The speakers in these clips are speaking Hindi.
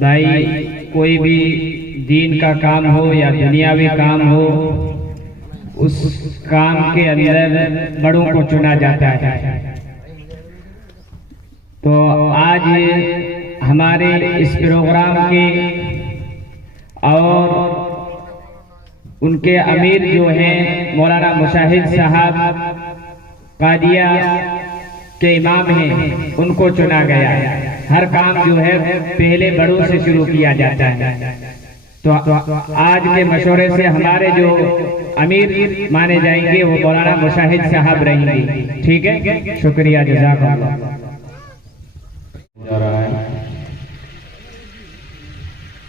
भाई कोई भी दीन का काम हो या दुनियावी काम हो, उस काम के अंदर बड़ों को चुना जाता है। तो आज हमारे इस प्रोग्राम के और उनके अमीर जो हैं मौलाना मुशाहिद साहब कादिया के इमाम हैं, उनको चुना गया है। हर काम जो है पहले बड़ों से शुरू किया जाता है। तो आज के मशवरे से हमारे जो अमीर माने जाएंगे वो मौलाना मुशाहिद साहब रहेंगे। ठीक है, शुक्रिया, जज़ाकल्लाह।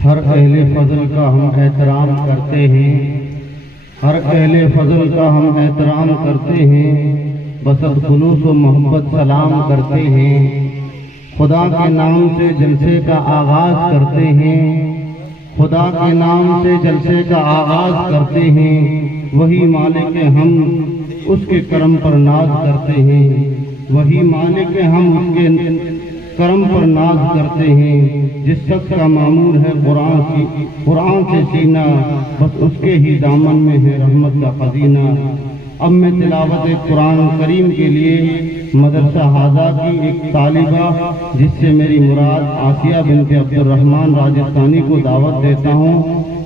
हर अहले फजल का हम एहतराम करते हैं, हर अहले फजल का हम एहतराम करते हैं, बसत खुलूस व मोहब्बत सलाम करते हैं। खुदा के नाम से जलसे का आगाज करते हैं, खुदा के नाम से जलसे का आगाज करते हैं। वही मालिक हम उसके करम पर नाज करते हैं, वही मालिक हम उसके करम पर नाज करते हैं। जिस शख्स का मामूल है कुरान से सीना, बस उसके ही दामन में है रहमत का खजीना। अब मैं तिलावत कुरान करीम के लिए मदरसा हाजा की एक तालिबा, जिससे मेरी मुराद आसिया बिनते अब्दुर्रहमान राजस्थानी को दावत देता हूँ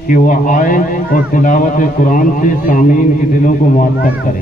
कि वह आए और तिलावत कुरान से सामीन के दिलों को मुअत्तर करे।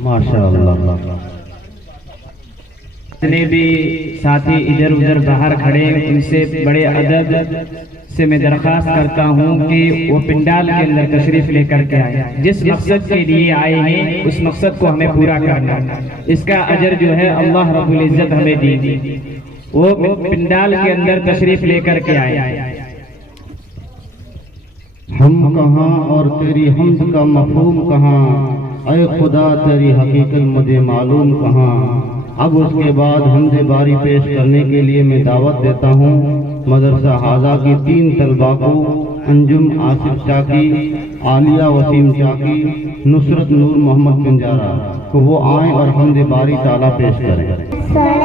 माशाअल्लाह। जितने भी साथी इधर उधर बाहर खड़े, उनसे बड़े अदब से मैं दरख्वास्त करता हूं कि वो पिंडाल के अंदर तशरीफ लेकर के आए। जिस मकसद के लिए आए हैं उस मकसद को हमें पूरा करना, इसका अजर जो है अल्लाह रब्बुल इज्जत हमें दी। वो पिंडाल के अंदर तशरीफ लेकर के आए। हम कहाँ और तेरी हमद का मफहूम कहाँ, ऐ खुदा तेरी हकीकत मुझे मालूम कहाँ। अब उसके बाद हमदे बारी पेश करने के लिए मैं दावत देता हूँ मदरसा हाजा की 3 तलबा को, अंजुम आसिफ चाकी, आलिया वसीम चाकी, नुसरत नूर मोहम्मद पिंजारा को वो आए और हमदे बारी ताला पेश करें। और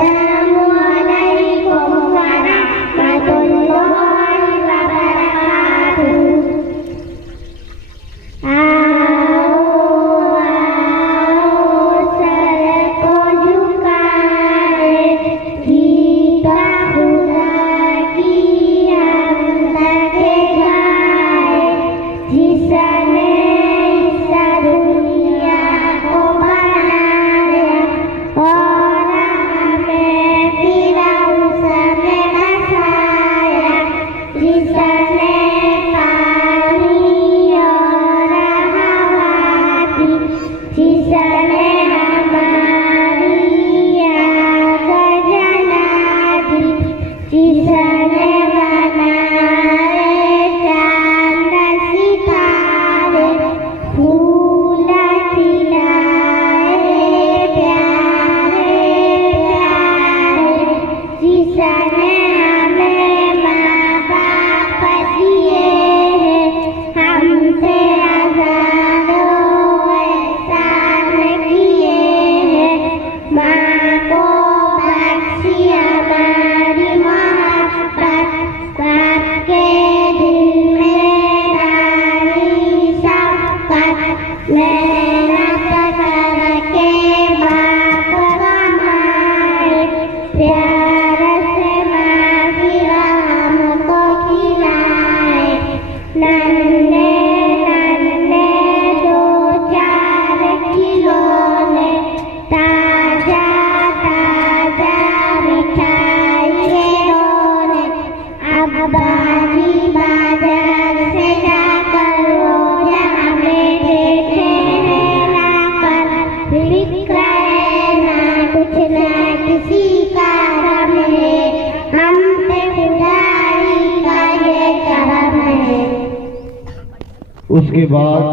उसके बाद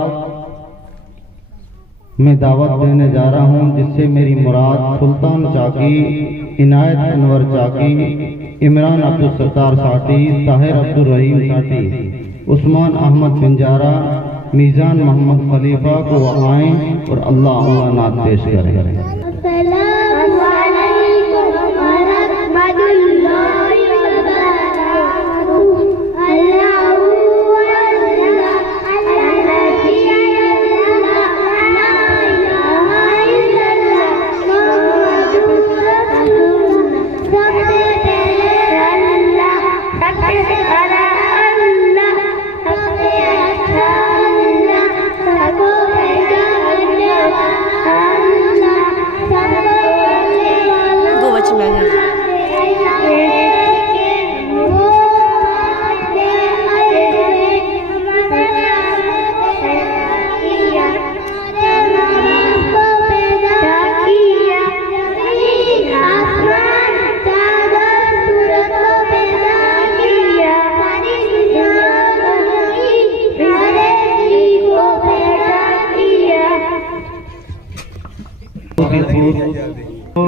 मैं दावत देने जा रहा हूँ जिससे मेरी मुराद सुल्तान चाकी, इनायत अनवर चाकी, इमरान अब्दुल सत्तार साटी, ताहिर अब्दुल रहीम साटी, उस्मान अहमद बिंजारा, मीज़ान मोहम्मद खलीफा को आएँ और अल्लाह अल्लाह नात पेश करें।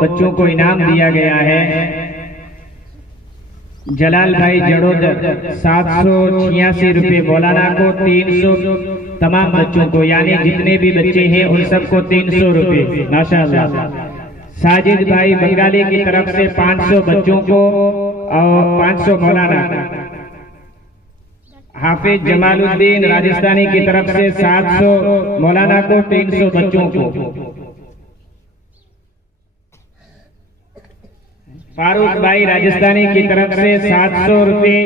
बच्चों को इनाम दिया गया है। जलाल भाई जड़ोदर 786 रुपये, मौलाना को 300, तमाम बच्चों को यानी जितने भी बच्चे हैं उन सबको 300 रुपये माशाअल्लाह। साजिद भाई बंगाली की तरफ से 500 बच्चों को और 500 मौलाना। हाफिज जमालुद्दीन राजस्थानी की तरफ से 700 मौलाना को, 300 बच्चों को। फारूक भाई राजस्थानी की तरफ से 700 रुपये,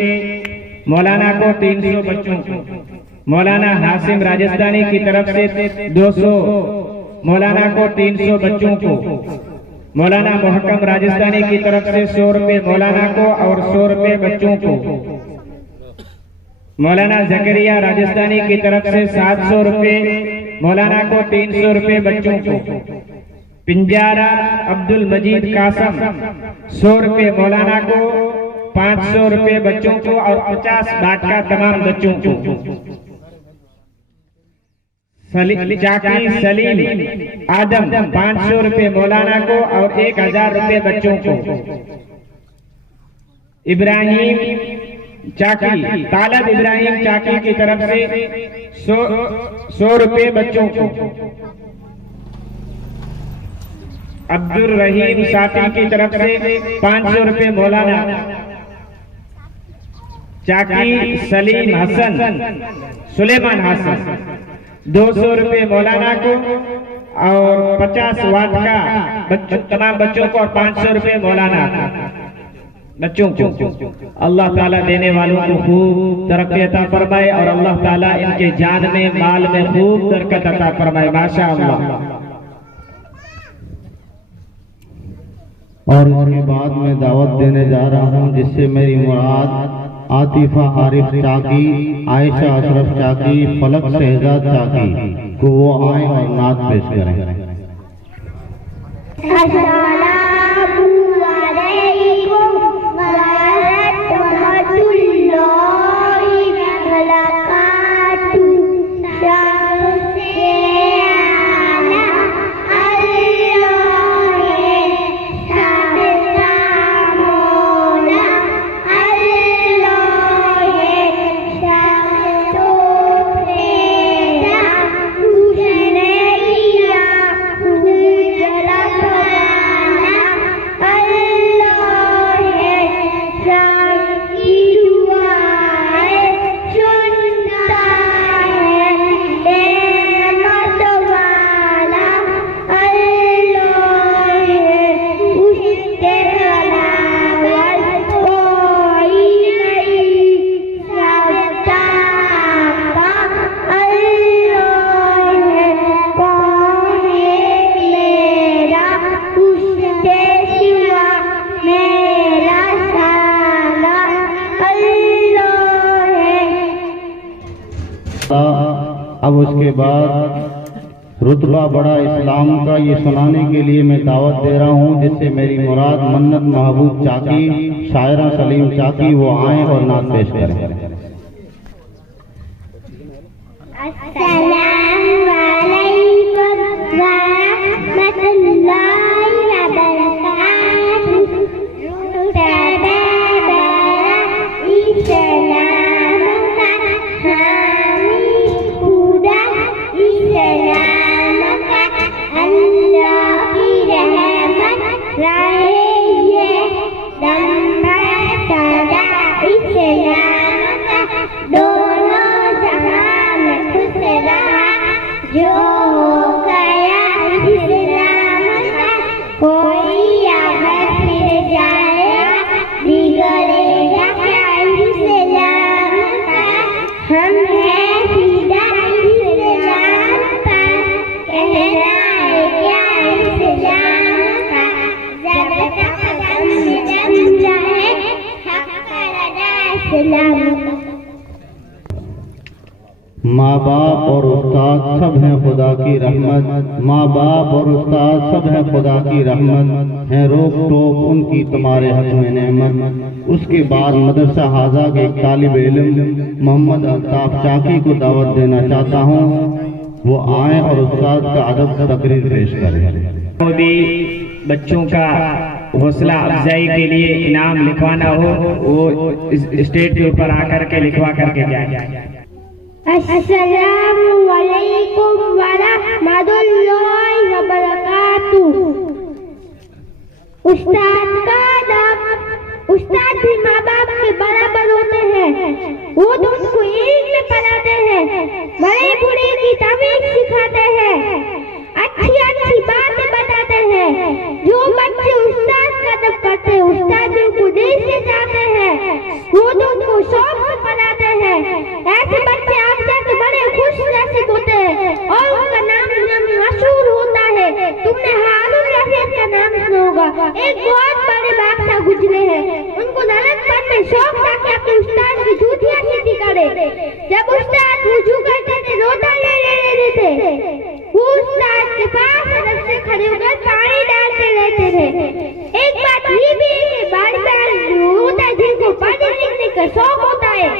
मौलाना को 300 बच्चों को। मौलाना हासिम राजस्थानी की तरफ से 200, मौलाना को 300 बच्चों को। मौलाना मोहकम राजस्थानी की तरफ से 100 रुपये मौलाना को और 100 रुपये बच्चों को। मौलाना जकरिया राजस्थानी की तरफ से 700 रुपये, मौलाना को 300 रुपये बच्चों को। पिंजारा अब्दुल मजीद कासम 100 रुपये मौलाना को, 500 रुपये बच्चों को और 50 बाटका तमाम बच्चों को। चाकी सलीम आदम 500 रुपये मौलाना को और 1000 रुपये बच्चों को। इब्राहिम चाकी, तालब इब्राहिम चाकी की तरफ से 100 रुपये बच्चों को। अब्दुल रहीम साथी की तरफ से 500 रुपये मौलाना। चाकी सलीम हसन सुलेमान हसन 200 रुपये मौलाना को और 50 वाट का तमाम बच्चों को और 500 रुपये मौलाना बच्चों को। अल्लाह ताला देने वालों को खूब तरक्की अता फरमाए और अल्लाह ताला इनके जान में माल में खूब बरकत अता फरमाए माशाअल्लाह। और इसके बाद मैं दावत देने जा रहा हूँ जिससे मेरी मुराद आतिफा आरिफ चाकी, आयशा अशरफ चाकी, फलक शहजाद चाकी को वो आए और नात पेश करें। अब उसके बाद रुतबा बड़ा इस्लाम का ये सुनाने के लिए मैं दावत दे रहा हूँ जिससे मेरी मुराद मन्नत महबूब चाकी, शायरा सलीम चाकी वो आए और नात पेश करें। माँ बाप और उस्ताद सब हैं खुदा की रहमत, माँ बाप और उस्ताद सब हैं खुदा की रहमत, है रोक टोक उनकी तुम्हारे हक में नेमत। उसके बाद मदरसा हाजा के एक तालिब इल्म मोहम्मद अल्ताफ चाकी को दावत देना चाहता हूँ, वो आए और उस्ताद का अदब तकरीर पेश करें। मोदी बच्चों का हौसला अफजाई के लिए इनाम लिखवाना हो, वो स्टेज के ऊपर आकर के लिखवा करके जाए। अस्सलामु अलैकुम व रहमतुल्लाहि व बरकातुहू। उस्ताद का नाम, उस्ताद भी माँ बाप के बराबर होते हैं। वो तो उनको इल्म पढ़ाते हैं, बड़े बूढ़े की तमीज सिखाते हैं, अच्छी अच्छी बातें बताते हैं। जो बच्चे उस्ताद का अदब करते हैं, उस्ताद उनको दिल से चाहते हैं, वो तो उनको शौक से पढ़ाते हैं। ऐसे बच्चे आप जाके बड़े खुश नसीब होते हैं और उनका नाम मशहूर होता है। तुमने हारून रशीद का नाम सुना होगा। एक बहुत बड़े बादशाह गुजरे हैं, उनको नलकपन में शौक था कि अपने उस्ताद की जूतियां सीधी करे। जब उस्ताद वुजू करते थे, रोटा ले लेते थे, वो उस्ताद के पास अदब से खड़े होकर पानी डालते रहते थे। एक बात ये भी है कि बादशाह होता है जिनको पढ़ने लिखने का शौक होता है,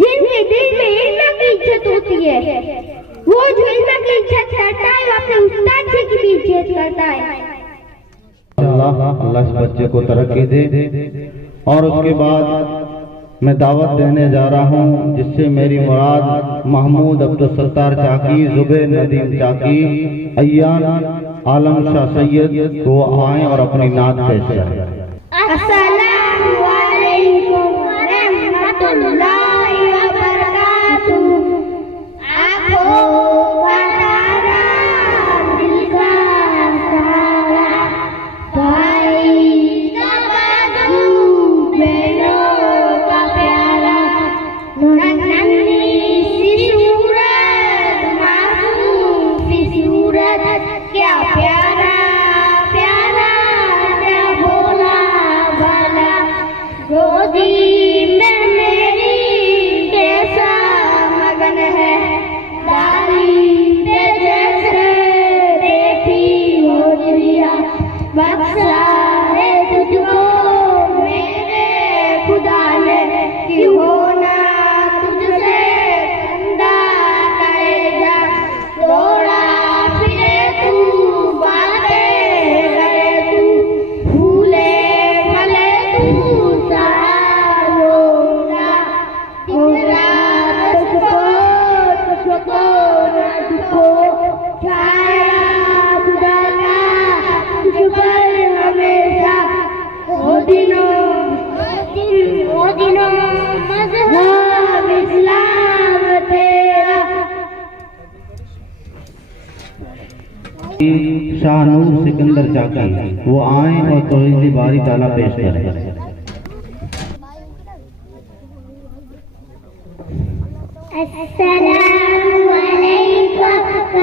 जिनके दिल में इल्म की इज्जत होती है, वो जो इल्म की इज्जत करता है वो अपने उस्ताद से की भी इज्जत करता है। अल्लाह इस बच्चे को तरक्की दे। और उसके बाद मैं दावत देने जा रहा हूँ, जिससे मेरी मुराद महमूद अब्दुल सत्तार चाकी, जुबैर नदीम चाकी, अय्यान आलम शाह सैयद वो आए और अपनी नात पेश करें। अस्सलामु अलैकुम व रहमतुल्लाहि व बरकातुहू। आँखों का तारा, दिल का सहारा, भाई का बाजू, बहनों का प्यारा, नन्ही सी सूरत, मासूम सी सूरत, क्या प्यारा प्यारा, क्या भोला भाला, गोदी में मेरी कैसा मगन है, डाली पे जैसे बैठी हो चिड़िया, बख्शा है तुझको मेरे खुदा ने, कि होना तुझसे ठंडा करेगा, दौड़ा फिरे तू, बातें करे तू, भूले भले तू, सहारोगा तेरा तुझको न दुखो, छाया खुदा का तुझ पर हमेशा, ओ दिनों मज़हब इस्लाम तेरा। शाहनूर सिकंदर चाकी वो आए और तौहीदी बारी ताला पेश करें। अस्सलामु अलैकुम व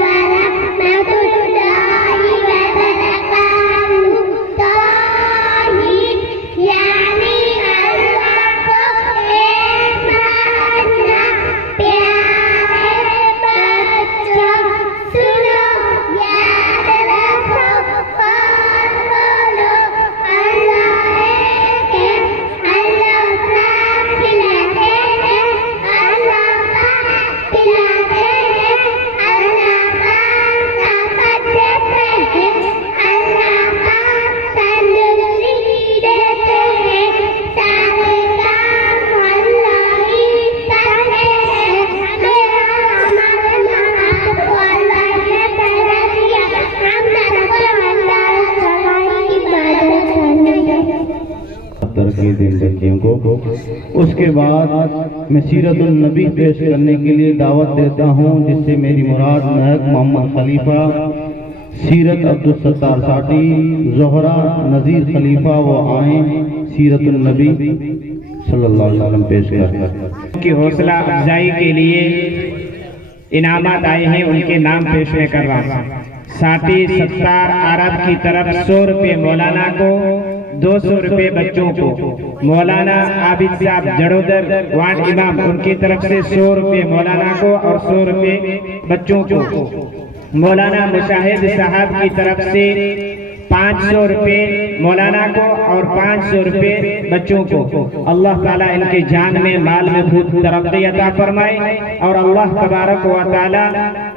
रहमतुल्लाहि व बरकातुहू। तौहीद यानी अल्लाह को एक मानना। प्यारे बच्चों सुनो, याद रखो और बोलो, अल्लाह एक है, अल्लाह पाक खिलाते हैं, अल्लाह पाक खिलाते चाहिए जिंदगियों को। उसके बाद मैं सीरतुल नबी पेश करने के लिए दावत देता हूँ, जिससे मेरी मुराद महक मोहम्मद खलीफा, सीरत अब्दुल सत्तार साटी, ज़ोहरा नज़ीर खलीफा वो आए सीरतुल नबी सल्लल्लाहु अलैहि वसल्लम पेश कर की हौसला अफजाई के लिए इनामात आए हैं, उनके नाम पेश में कर रहा हूँ। साथी सत्तार अरब की तरफ 100 रुपये मौलाना को, 200 रुपये बच्चों को। मौलाना आबिद साहब जड़ोदर वार्ड इमाम, उनकी तरफ से 100 रुपये मौलाना को और 100 रुपये बच्चों को। मौलाना मुशाहिद साहब की तरफ से 500 रुपये मौलाना को और 500 रुपये बच्चों को। अल्लाह ताला इनके जान में माल में खूब तरक्की अता फरमाए और अल्लाह तबारक व ताला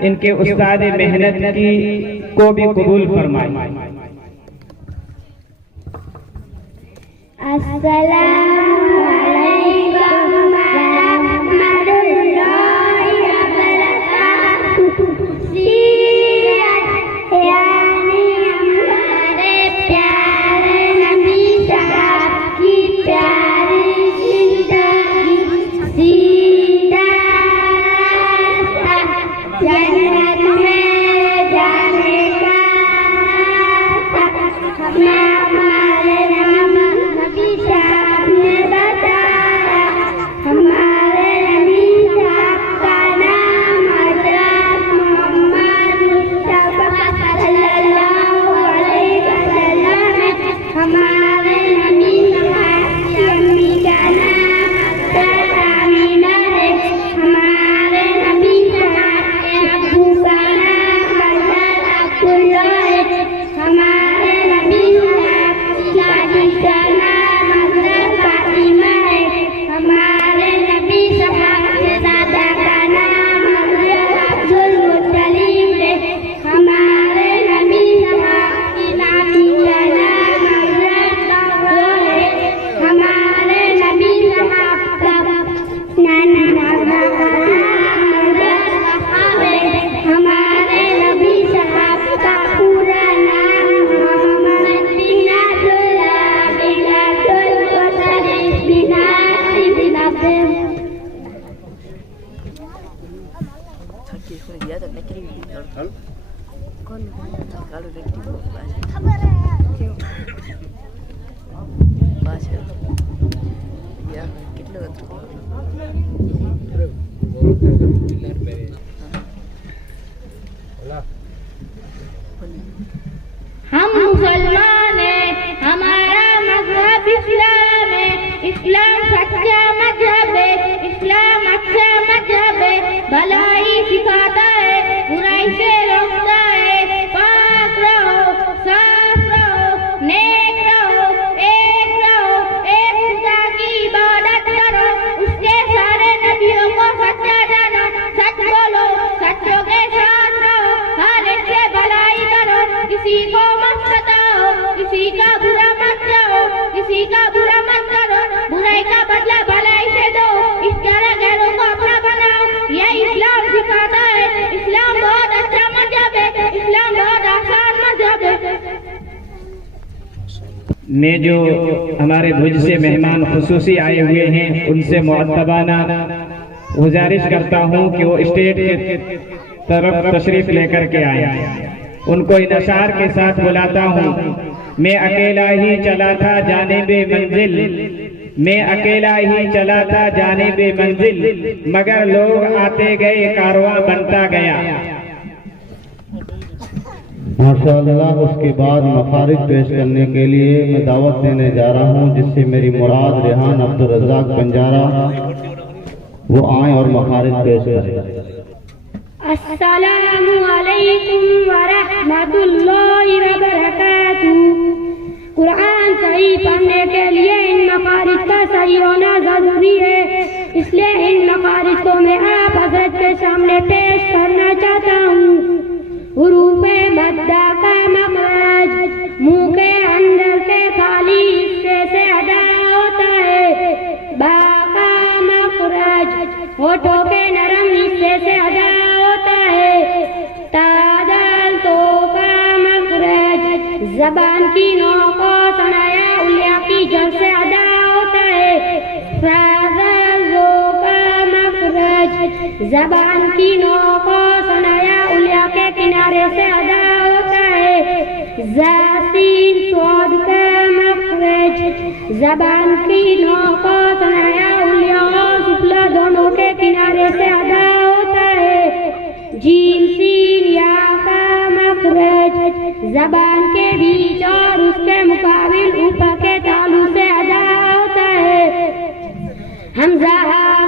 इनके उस्ताद मेहनत की को भी कबूल फरमाए। अस्सलामु अलैकुम वरहमतुल्लाहि वबरकातुहू। यानी हमारे प्यारे नबी साहब की प्यारी जिंदगी, सीधा जन्नत में जाने का हमारे नबी साहब ने बताया। हमारे नबी साहब का नाम हज़रत मोहम्मद मुस्तफा सल्लल्लाहु अलैहि वसल्लम है। हमारे नबी साहब की अम्मी का नाम हज़रत आमीना है। हमारे नबी साहब के अब्बू का नाम हज़रत अब्दुल्ला है। हमारे नबी साहब की दादी का नाम हज़रत फातिमा है। हमारे नबी साहब के दादा का नाम हज़रत अब्दुल मुत्तलिब है। हमारे नबी साहब की नानी का नाम हज़रत ज़हरा है। हमारे नबी साहब का नाना दादा का नाम हज़रत वहाब है। हमारे नबी साहब का पूरा नाम मोहम्मद बिन अब्दुल्लाह बिन अब्दुल मुत्तलिब बिन हाशिम बिन अब्दुल। हम मुसलमान हैं, हमारा मजहब इस्लाम है। इस्लाम सच्चा मजहब है, इस्लाम अच्छा मजहब है। भलाई सिखाता है, बुराई से रोकता है। पाक रहो, साफ रहो, नेक रहो, एक रहो, एक खुदा की इबादत करो, उसके सारे नबियों को सच्चा जानो, सच बोलो, सच्चों के साथ रहो, हर एक से भलाई करो, किसी को मत सताओ, किसी का बुरा मत चाहो, किसी का बुरा मत करो, बुराई का बदला भलाई से दो, इस तरह गैरों को अपना बनाओ। यह इस्लाम सिखाता है। इस्लाम बहुत अच्छा मजहब है, इस्लाम बहुत आसान मजहब है। मैं जो हमारे भुज से मेहमान खुसूसी आए हुए हैं, उनसे मुअत्तबाना गुजारिश करता हूं कि वो स्टेज के तरफ तशरीफ लेकर के आए। उनको इन अशार के साथ बुलाता हूँ। मैं अकेला ही चला था जानिबे मंजिल, मैं अकेला ही चला था जानिबे मंजिल, मगर लोग आते गए कारवां बनता गया। माशाअल्लाह। उसके बाद मखारिज पेश करने के लिए मैं दावत देने जा रहा हूँ, जिससे मेरी मुराद रेहान अब्दुल रज़ाक बंजारा वो आए और मखारिज पेश करें। अस्सलामु अलैकुम वरहमतुल्लाहि वबरकातुहू। कुरान सही पढ़ने के लिए इन मखारिज का सही होना जरूरी है, इसलिए इन मखारिज को मैं आप हज़रत के सामने पेश करना चाहता हूँ। हुरूफ़े मद्दा का मखरज मुंह के अंदर के खाली हिस्से से अदा होता है। बा का मखरज होठों के नरम हिस्से से अदा होता है। तादाल तो का मखरज जबान की नोक को सनाया उलिया की जड़ से अदा ज़ो का मखरज ज़बान की नोक को सनाया उलिया के किनारे से अदा होता है। ज़ासीन स्वाद का मखरज ज़बान की नोक को सनाया उलिया और सुफला दोनों के किनारे से अदा होता है। जीम सीन या का मखरज ज़बान के बीच और उसके मुकाबिल ऊपर के तालु से अदा होता है। हमज़ा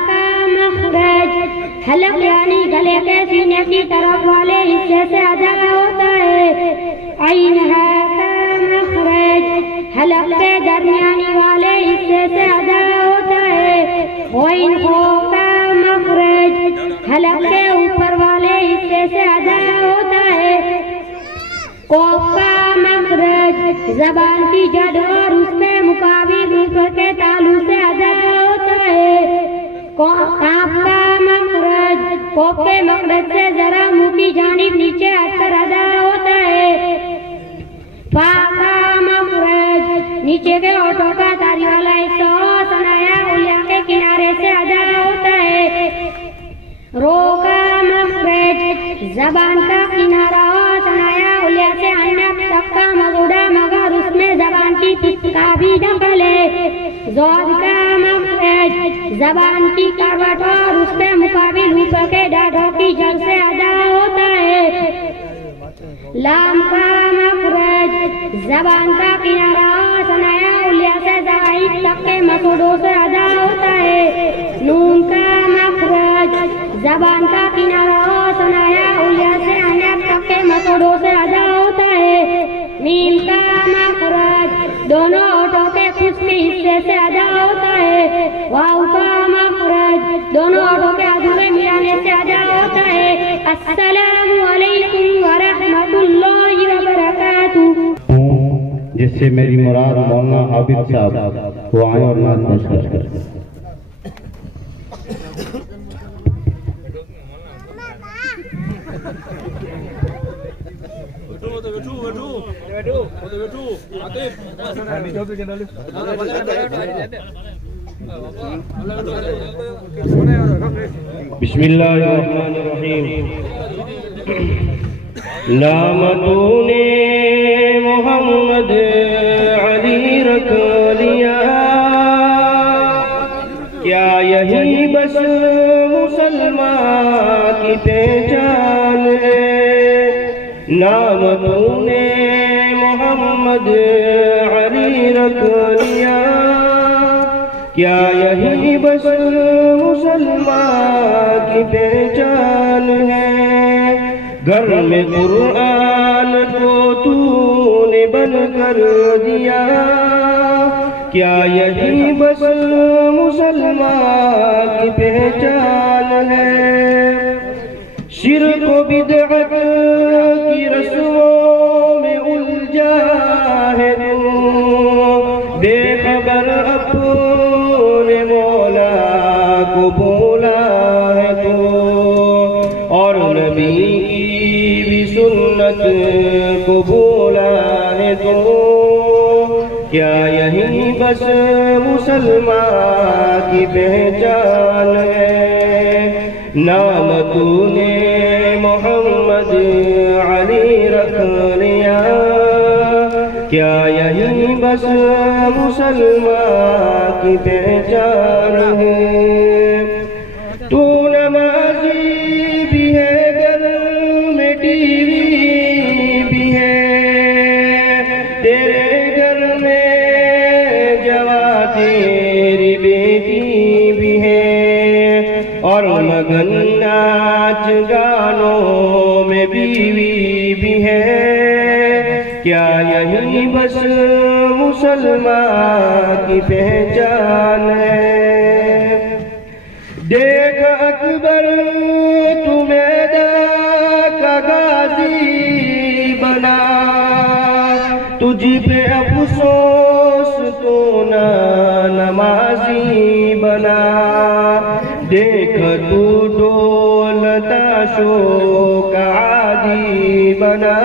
का मखरज हलक यानी गले के सीने की तरफ वाले हिस्से से अदा होता है। ऐन का मखरज हलक के दरमियानी वाले हिस्से से अदा होता है। ऐन का मखरज हलक के ऊपर वाले हिस्से से अदा होता है। कोफ का मखरज ज़बान की जड़ और उसके मुकाबिल ऊपर के तालु से अदा होता है। काफ का मखरज कोफ के मखरज से जरा मुंह की जानिब नीचे हटकर अदा होता है। फा का मखरज नीचे के होठों का तारी वाला हिस्सा सनाया उलिया के किनारे से अदा होता है। रो का मखरज ज़बान का किनारा और सनाया उलिया से अन्य तक का मजूदा मगर उसमें ज़बान की पिस्त का भी दखल है। ज़ोद का मखरज ज़बान की करवट और उसके मुकाबिल ऊपर के दांतों की जड़ से अदा होता है। लाम का मखरज ज़बान का किनारा और सनाया उलिया से ज़वाइद तक के मसूदों से अदा होता है। नून का मखरज ज़बान का किनारा और सनाया उलिया से अन्य तक के मसूदों से अदा होता है। मीम का मखरज दोनों होठों के खुश्क हिस्से से अदा होता है। वाव का मखरज दोनों होठों के अधूरे मिलाने से अदा होता है। अस्सलामु अलैकुम व रहमतुल्लाहि व बरकातुहू। जिससे मेरी मुराद मौलाना आबिद साहब वो आए और नात पेश करें। बिस्मिल्लाहिर्रहमानिर्रहीम। नाम तूने मोहम्मद अली रख लिया, क्या यही बस मुसलमान की पहचान है। नाम तूने मोहम्मद अली रख लिया, क्या यही बस मुसलमान की पहचान है। घर में कुरान को तूने बंद कर दिया, क्या यही बस मुसलमान की पहचान है। शिर्क व बिदअत की रस्मों में उलझा है तू, बेखबर अपने मौला को बोला है तू, और नबी की भी सुन्नत को बोला है तू, क्या यही बस मुसलमान की पहचान है। नाम तूने मोहम्मद अली रख लिया, क्या यही बस मुसलमान की पहचान है। तू नमाज़ी भी है, घर में टीवी भी है, तेरे घर में जवा तेरी बेटी भी है, और मगन नाच गानों में बीवी भी है, क्या यही बस मुसलमान की पहचान है। देख अकबर तुम्हें का गाजी बना, तुझ पे अफसोस तो ना नमाजी बना। देख तू डोलता शोक आदि बना,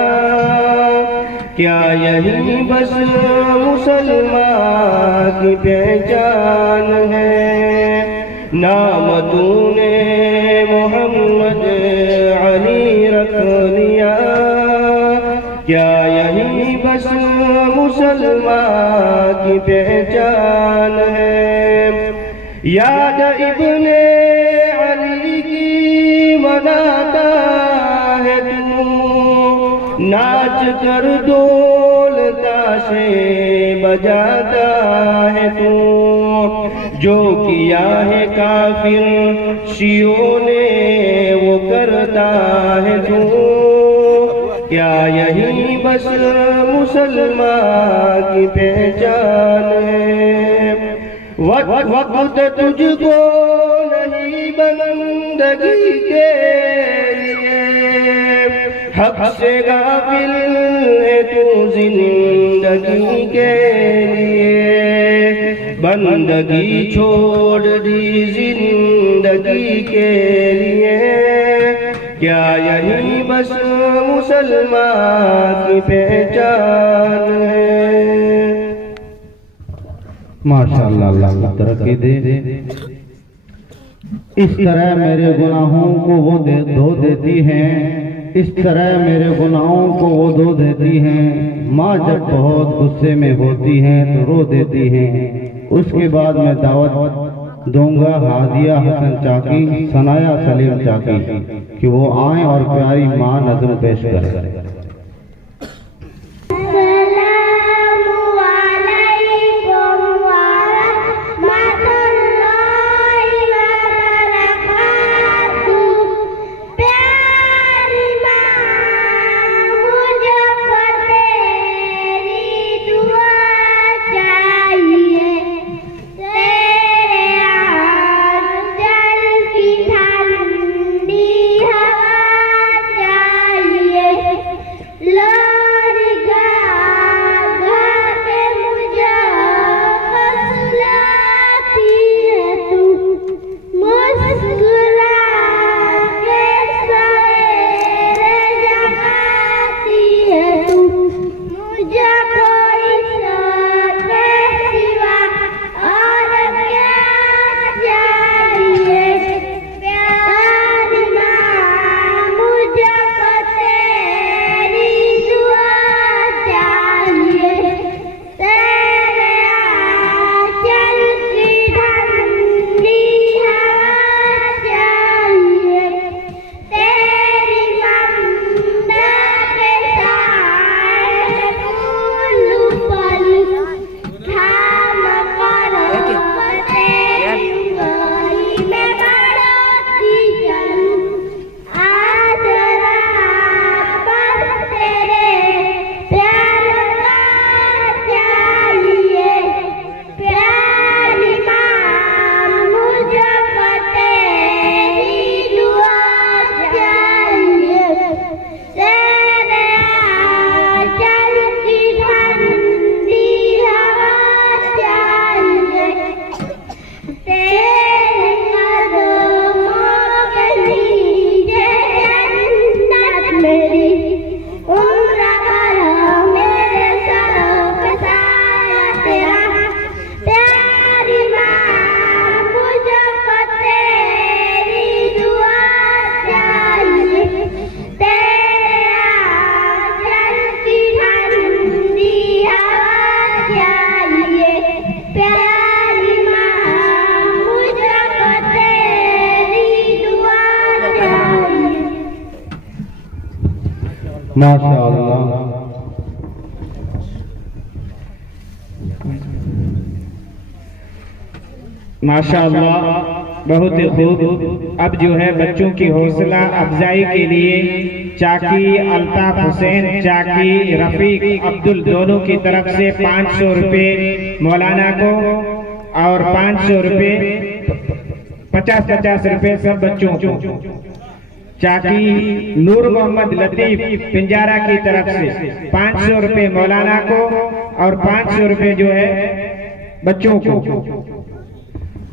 क्या यही बस मुसलमान की पहचान है? नाम तूने मोहम्मद अली रख लिया, क्या यही बस मुसलमान की पहचान है? याद इब्ने अली की मनाता है तू, नाच कर ढोलता से बजाता है तू, जो किया है काफिर शियों ने वो करता है तू, क्या यही बस मुसलमान की पहचान है? वक्त तुझको नहीं बंदगी के लिए, हक से गाफिल है तू जिंदगी के लिए, बंदगी छोड़ दी जिंदगी के लिए, क्या यही बस मुसलमान की पहचान है? माशाअल्लाह, अल्लाह तरक्की दे। इस तरह मेरे गुनाहों को वो धो देती हैं, इस तरह मेरे गुनाहों को वो धो देती हैं। माँ जब बहुत गुस्से में होती हैं तो रो देती हैं। उसके बाद मैं दावत दूंगा हादिया हसन चाकी, सनाया सलीम चाकी कि वो आए और प्यारी माँ नज़म पेश करें। माशाअल्लाह, माशाअल्लाह, बहुत ही खूब। अब जो है बच्चों की हौसला अफजाई के लिए चाकी, अल्ताफ हुसैन चाकी, रफीक अब्दुल दोनों की तरफ से 500 रुपये मौलाना को और 500 रुपये 50-50 रुपये सब बच्चों को। चाकी नूर मोहम्मद लतीफ पिंजारा की तरफ से 500 रुपये मौलाना को और 500 रुपये जो है बच्चों को।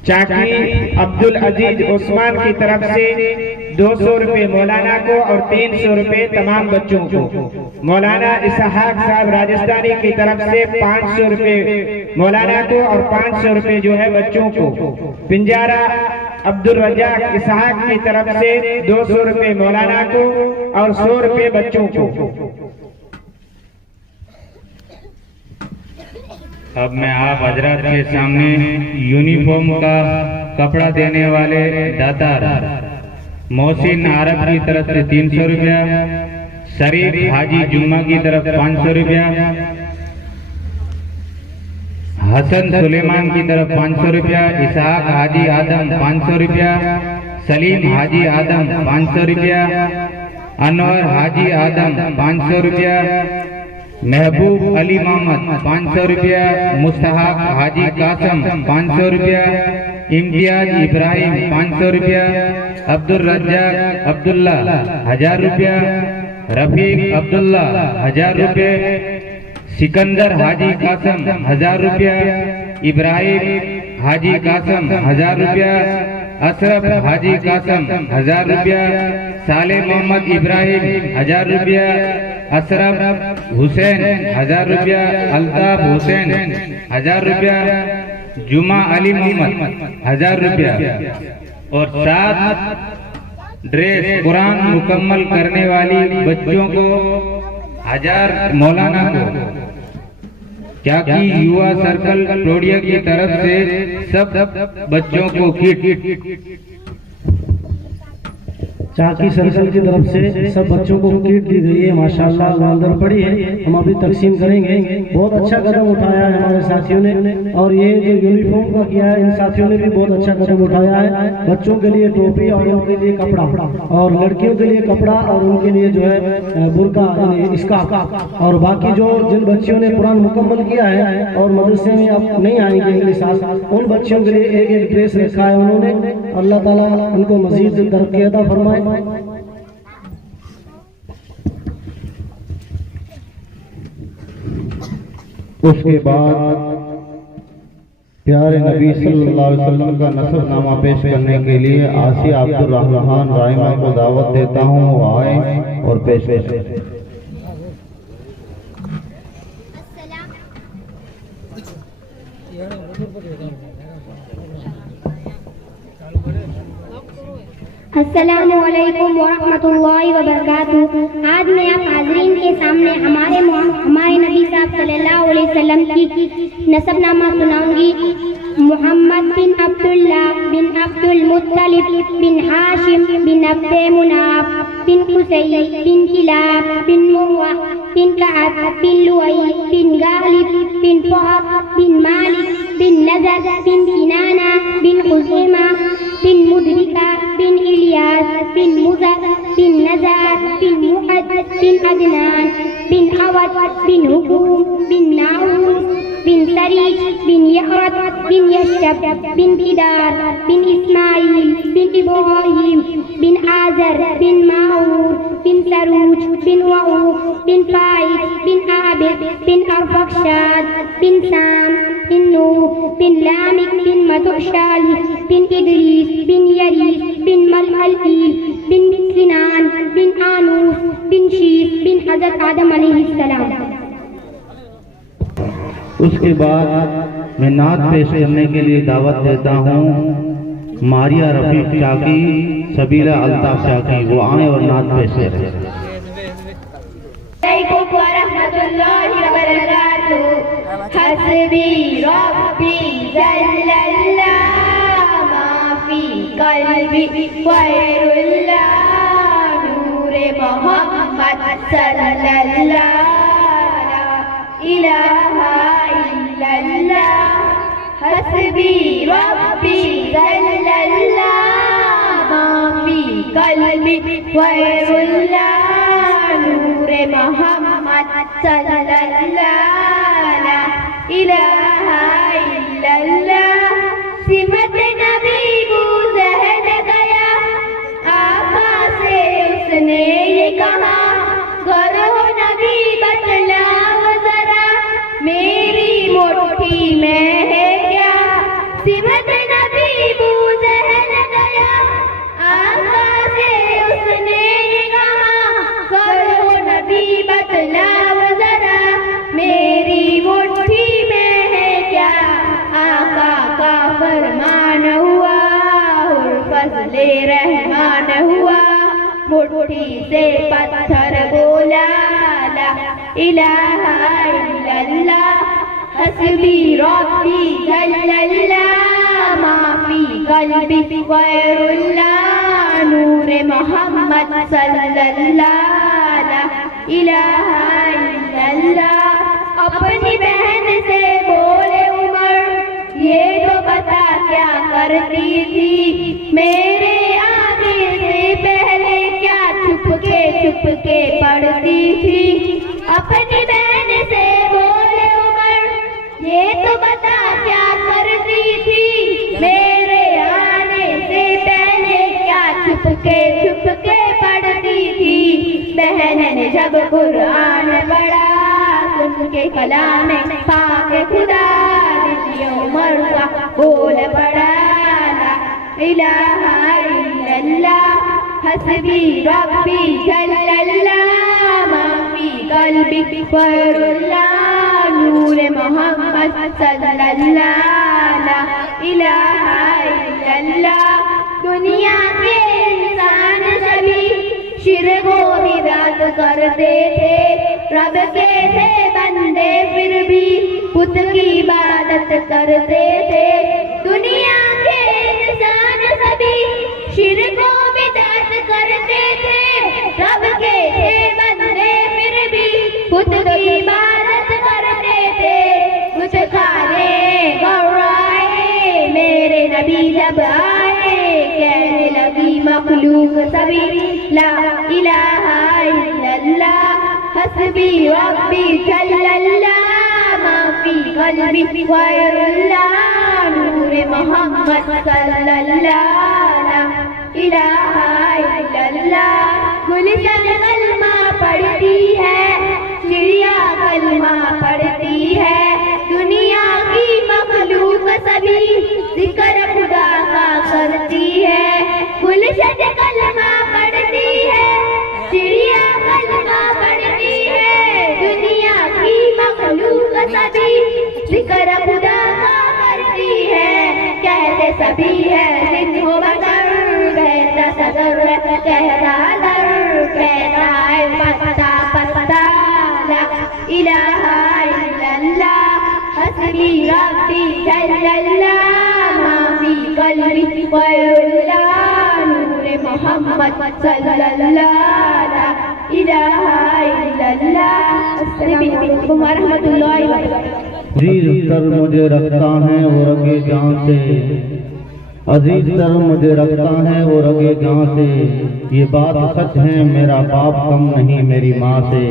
चाकी अब्दुल अजीज उस्मान की तरफ से 200 रुपए मौलाना को और 300 रुपए तमाम बच्चों को। मौलाना इसहाक साहब राजस्थानी की तरफ से 500 रुपए मौलाना को और 500 रुपए जो है बच्चों को। पिंजारा अब्दुल रजाक इसहाक की तरफ से 200 रुपए मौलाना को और 100 रुपए बच्चों को। अब मैं आप हजरत के सामने यूनिफॉर्म का कपड़ा देने वाले दातार मोहसिन आरब की तरफ से 300 रुपया, शरीफ हाजी जुम्मा की तरफ 500 रुपया, हसन सुलेमान की तरफ 500 रुपया, इसहाक हाजी आदम 500 रुपया, सलीम हाजी आदम 500 रुपया, अनवर हाजी आदम 500 रुपया, महबूब अली मोहम्मद 500 रुपया, मुस्तहाक हाजी कासम 500 रुपया, इम्तियाज इब्राहिम 500 रुपया, अब्दुल रज्जाक अब्दुल्ला 1000 रुपया, रफीक अब्दुल्ला 1000 रुपये, सिकंदर हाजी कासम 1000 रुपया, इब्राहिम हाजी कासम 1000 रुपया, अशरफ हाजी कासम 1000 रुपया, साले मोहम्मद इब्राहिम 1000 रुपया, अशरफ हुसैन 1000 रुपया, अल्ताफ हुसैन 1000 रुपया, जुमा अली मोहम्मद 1000 रुपया और 7 ड्रेस कुरान मुकम्मल करने वाली बच्चों को 1000 मौलाना को। क्या कि युवा सर्कल टोडिया की तरफ से सब बच्चों को किट चाकी सर्कल की तरफ से सब बच्चों को किट दी गई है। माशाल्लाह वो अंदर पड़ी है, हम अभी तकसीम करेंगे। बहुत अच्छा कदम उठाया है हमारे साथियों ने, और ये जो यूनिफॉर्म का किया है इन साथियों ने भी बहुत अच्छा कदम उठाया है। बच्चों के लिए टोपी और उनके लिए कपड़ा, और लड़कियों के लिए कपड़ा और उनके लिए जो है बुर्का स्कार्फ, और बाकी जो जिन बच्चियों ने कुरान मुकम्मल किया है और मदरसे में अब नहीं आएंगे अगले साल, उन बच्चियों के लिए एक ड्रेस रखा है उन्होंने। अल्लाह ताला उनको मजीद तरक्की अता फरमाए। उसके बाद प्यारे नबी सल्लल्लाहु अलैहि वसल्लम का नसबनामा पेश करने के लिए आसिया अब्दुल रहमान राहिमा को दावत देता हूँ, वो आए और पेश करें। अस्सलामु अलैकुम वरहमतुल्लाहि वबरकातुहू। आज मैं आप हाज़रीन के सामने हमारे नबी साहब सल्लल्लाहु अलैहि वसल्लम की नसबनामा सुनाऊंगी। मोहम्मद बिन अब्दुल्ला बिन अब्दुल मुत्तलिब बिन हाशिम बिन अब्दे मुनाफ बिन कुसै बिन किलाब बिन मुर्रा बिन कअब बिन लुअई बिन गालिब बिन फहद बिन मालिक बिन नज़र बिन किनाना बिन खुज़ैमा बिन मुदरिका बिन इलियास बिन मुज़र बिन नज़र बिन मुअद बिन अदनान बिन अवद बिन हुकूम बिन नाऊस बिन सरीज बिन यहरत बिन यशब बिन किदार बिन इस्माइल बिन इब्राहिम बिन आजर बिन माऊर बिन सरूज बिन वऊफ बिन फाइद बिन आबिद बिन अरफक्षाद बिन साम बिन नूह बिन लामिक बिन मधुशाली बिन इदरीस बिन यरीस बिन मलमल बिन सिनान बिन आनूस बिन शीस बिन हजरत आदम अलैहिस्सलाम। उसके बाद मैं नात पेश करने के लिए दावत देता हूँ मारिया रफीक चाकी, सबीला अल्ताफ चाकी, वो आए और नात पेश करें। हस्बी रब्बी जल्लल्लाह माफी कल्बी गैरुल्लाह नूरे मोहम्मद सल्लल्लाह ला इलाहा इल्लल्लाह। हस्बी रब्बी जल्लल्लाह माफी कल्बी गैरुल्लाह नूरे मोहम्मद सल्लल्लाह ला इलाहा इल्लल्लाह। सिमत नबी गुज़र गया आका से उसने ये कहा, गर हो नबी बतलाओ जरा मेरी मुट्ठी में है क्या। सिमत नबी फजले रहमान हुआ, मुट्ठी से पत्थर बोला ला इलाहा इल्लल्लाह हस्बी रब्बी जल्लल्लाह माफी कल्बी गैरुल्लाह नूरे मोहम्मद सल्लल्लाह ला इलाहा इल्लल्लाह। अपनी बहन से बोले उमर, ये तो बता क्या करती थी, मेरे आने से पहले क्या छुप के पढ़ती थी। अपनी बहन से बोले उमर, ये तो बता क्या करती थी, मेरे आने से पहले क्या छुप के पढ़ती थी। बहन ने जब कुरान पढ़ा, सुन के कलाम पाक खुदा, दिल उमर का बोल पड़ा ला इलाहा इल्लल्लाह हस्बी रब्बी जल्लल्लाह माफी कल्बी गैरुल्लाह नूरे मोहम्मद सल्लल्लाह ला इलाहा इल्लल्लाह। दुनिया के इंसान सभी शिर्क व बिदअत करते थे, रब के थे बंदे फिर भी बुत की इबादत करते थे। दुनिया के इंसान सभी शिर्क व बिदअत करते थे, रब के थे बंदे फिर भी बुत की इबादत करते थे। बुत खाने गौराए मेरे नबी जब आए, कहने लगी मखलूक सभी ला इलाहा इल्लल्लाह हस्बी रब्बी जल्लल्लाह माफी कल्बी गैरुल्लाह नूरे मोहम्मद सल्लल्लाह ला इलाहा इल्लल्लाह। गुलशन कलमा पढ़ती है, चिड़िया कलमा पढ़ती है, दुनिया की मखलूक सभी जिक्र खुदा का करती है। गुलशन कलमा पढ़ती है, चिड़िया कलमा पढ़ती है, दुनिया की मखलूक सभी जिक्र खुदा का करती है। कहते सभी है जिन हो बदर, कहता सदर कहता दर, कहता है पत्ता पत्ता ला इलाहा इल्लल्लाह हस्बी रब्बी जल्लल्लाह माफी कल्बी गैरुल्लाह नूरे मोहम्मद सल्लल्लाह ला इलाहा इल्लल्लाह। अस्सलामु अलैकुम व रहमतुल्लाहि व बरकातहू। अजीज तर मुझे रखता है वो रगे जान से, अजीज तर मुझे रखता है वो रगे जान से, ये बात सच है मेरा बाप कम नहीं मेरी माँ से।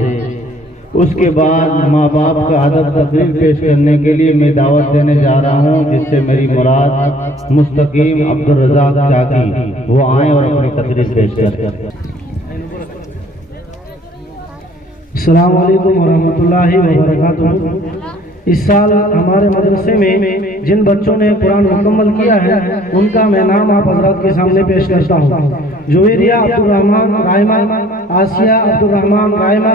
उसके बाद माँ बाप का अदब तकरीर पेश करने के लिए मैं दावत देने जा रहा हूँ, जिससे मेरी मुराद मुस्तकीम अब्दुल रज़ाक चाकी वो आए और अपनी तकरीर पेश करें। अस्सलाम वालेकुम वरहमतुल्लाहि वबरकातुहू। इस साल हमारे मदरसे में जिन बच्चों ने कुरान मुकम्मल किया है, उनका मैं नाम आप हजरात के सामने पेश करता हूँ। जुवेरिया अब्दुल रहमान रायमा, आसिया अब्दुल रहमान रायमा,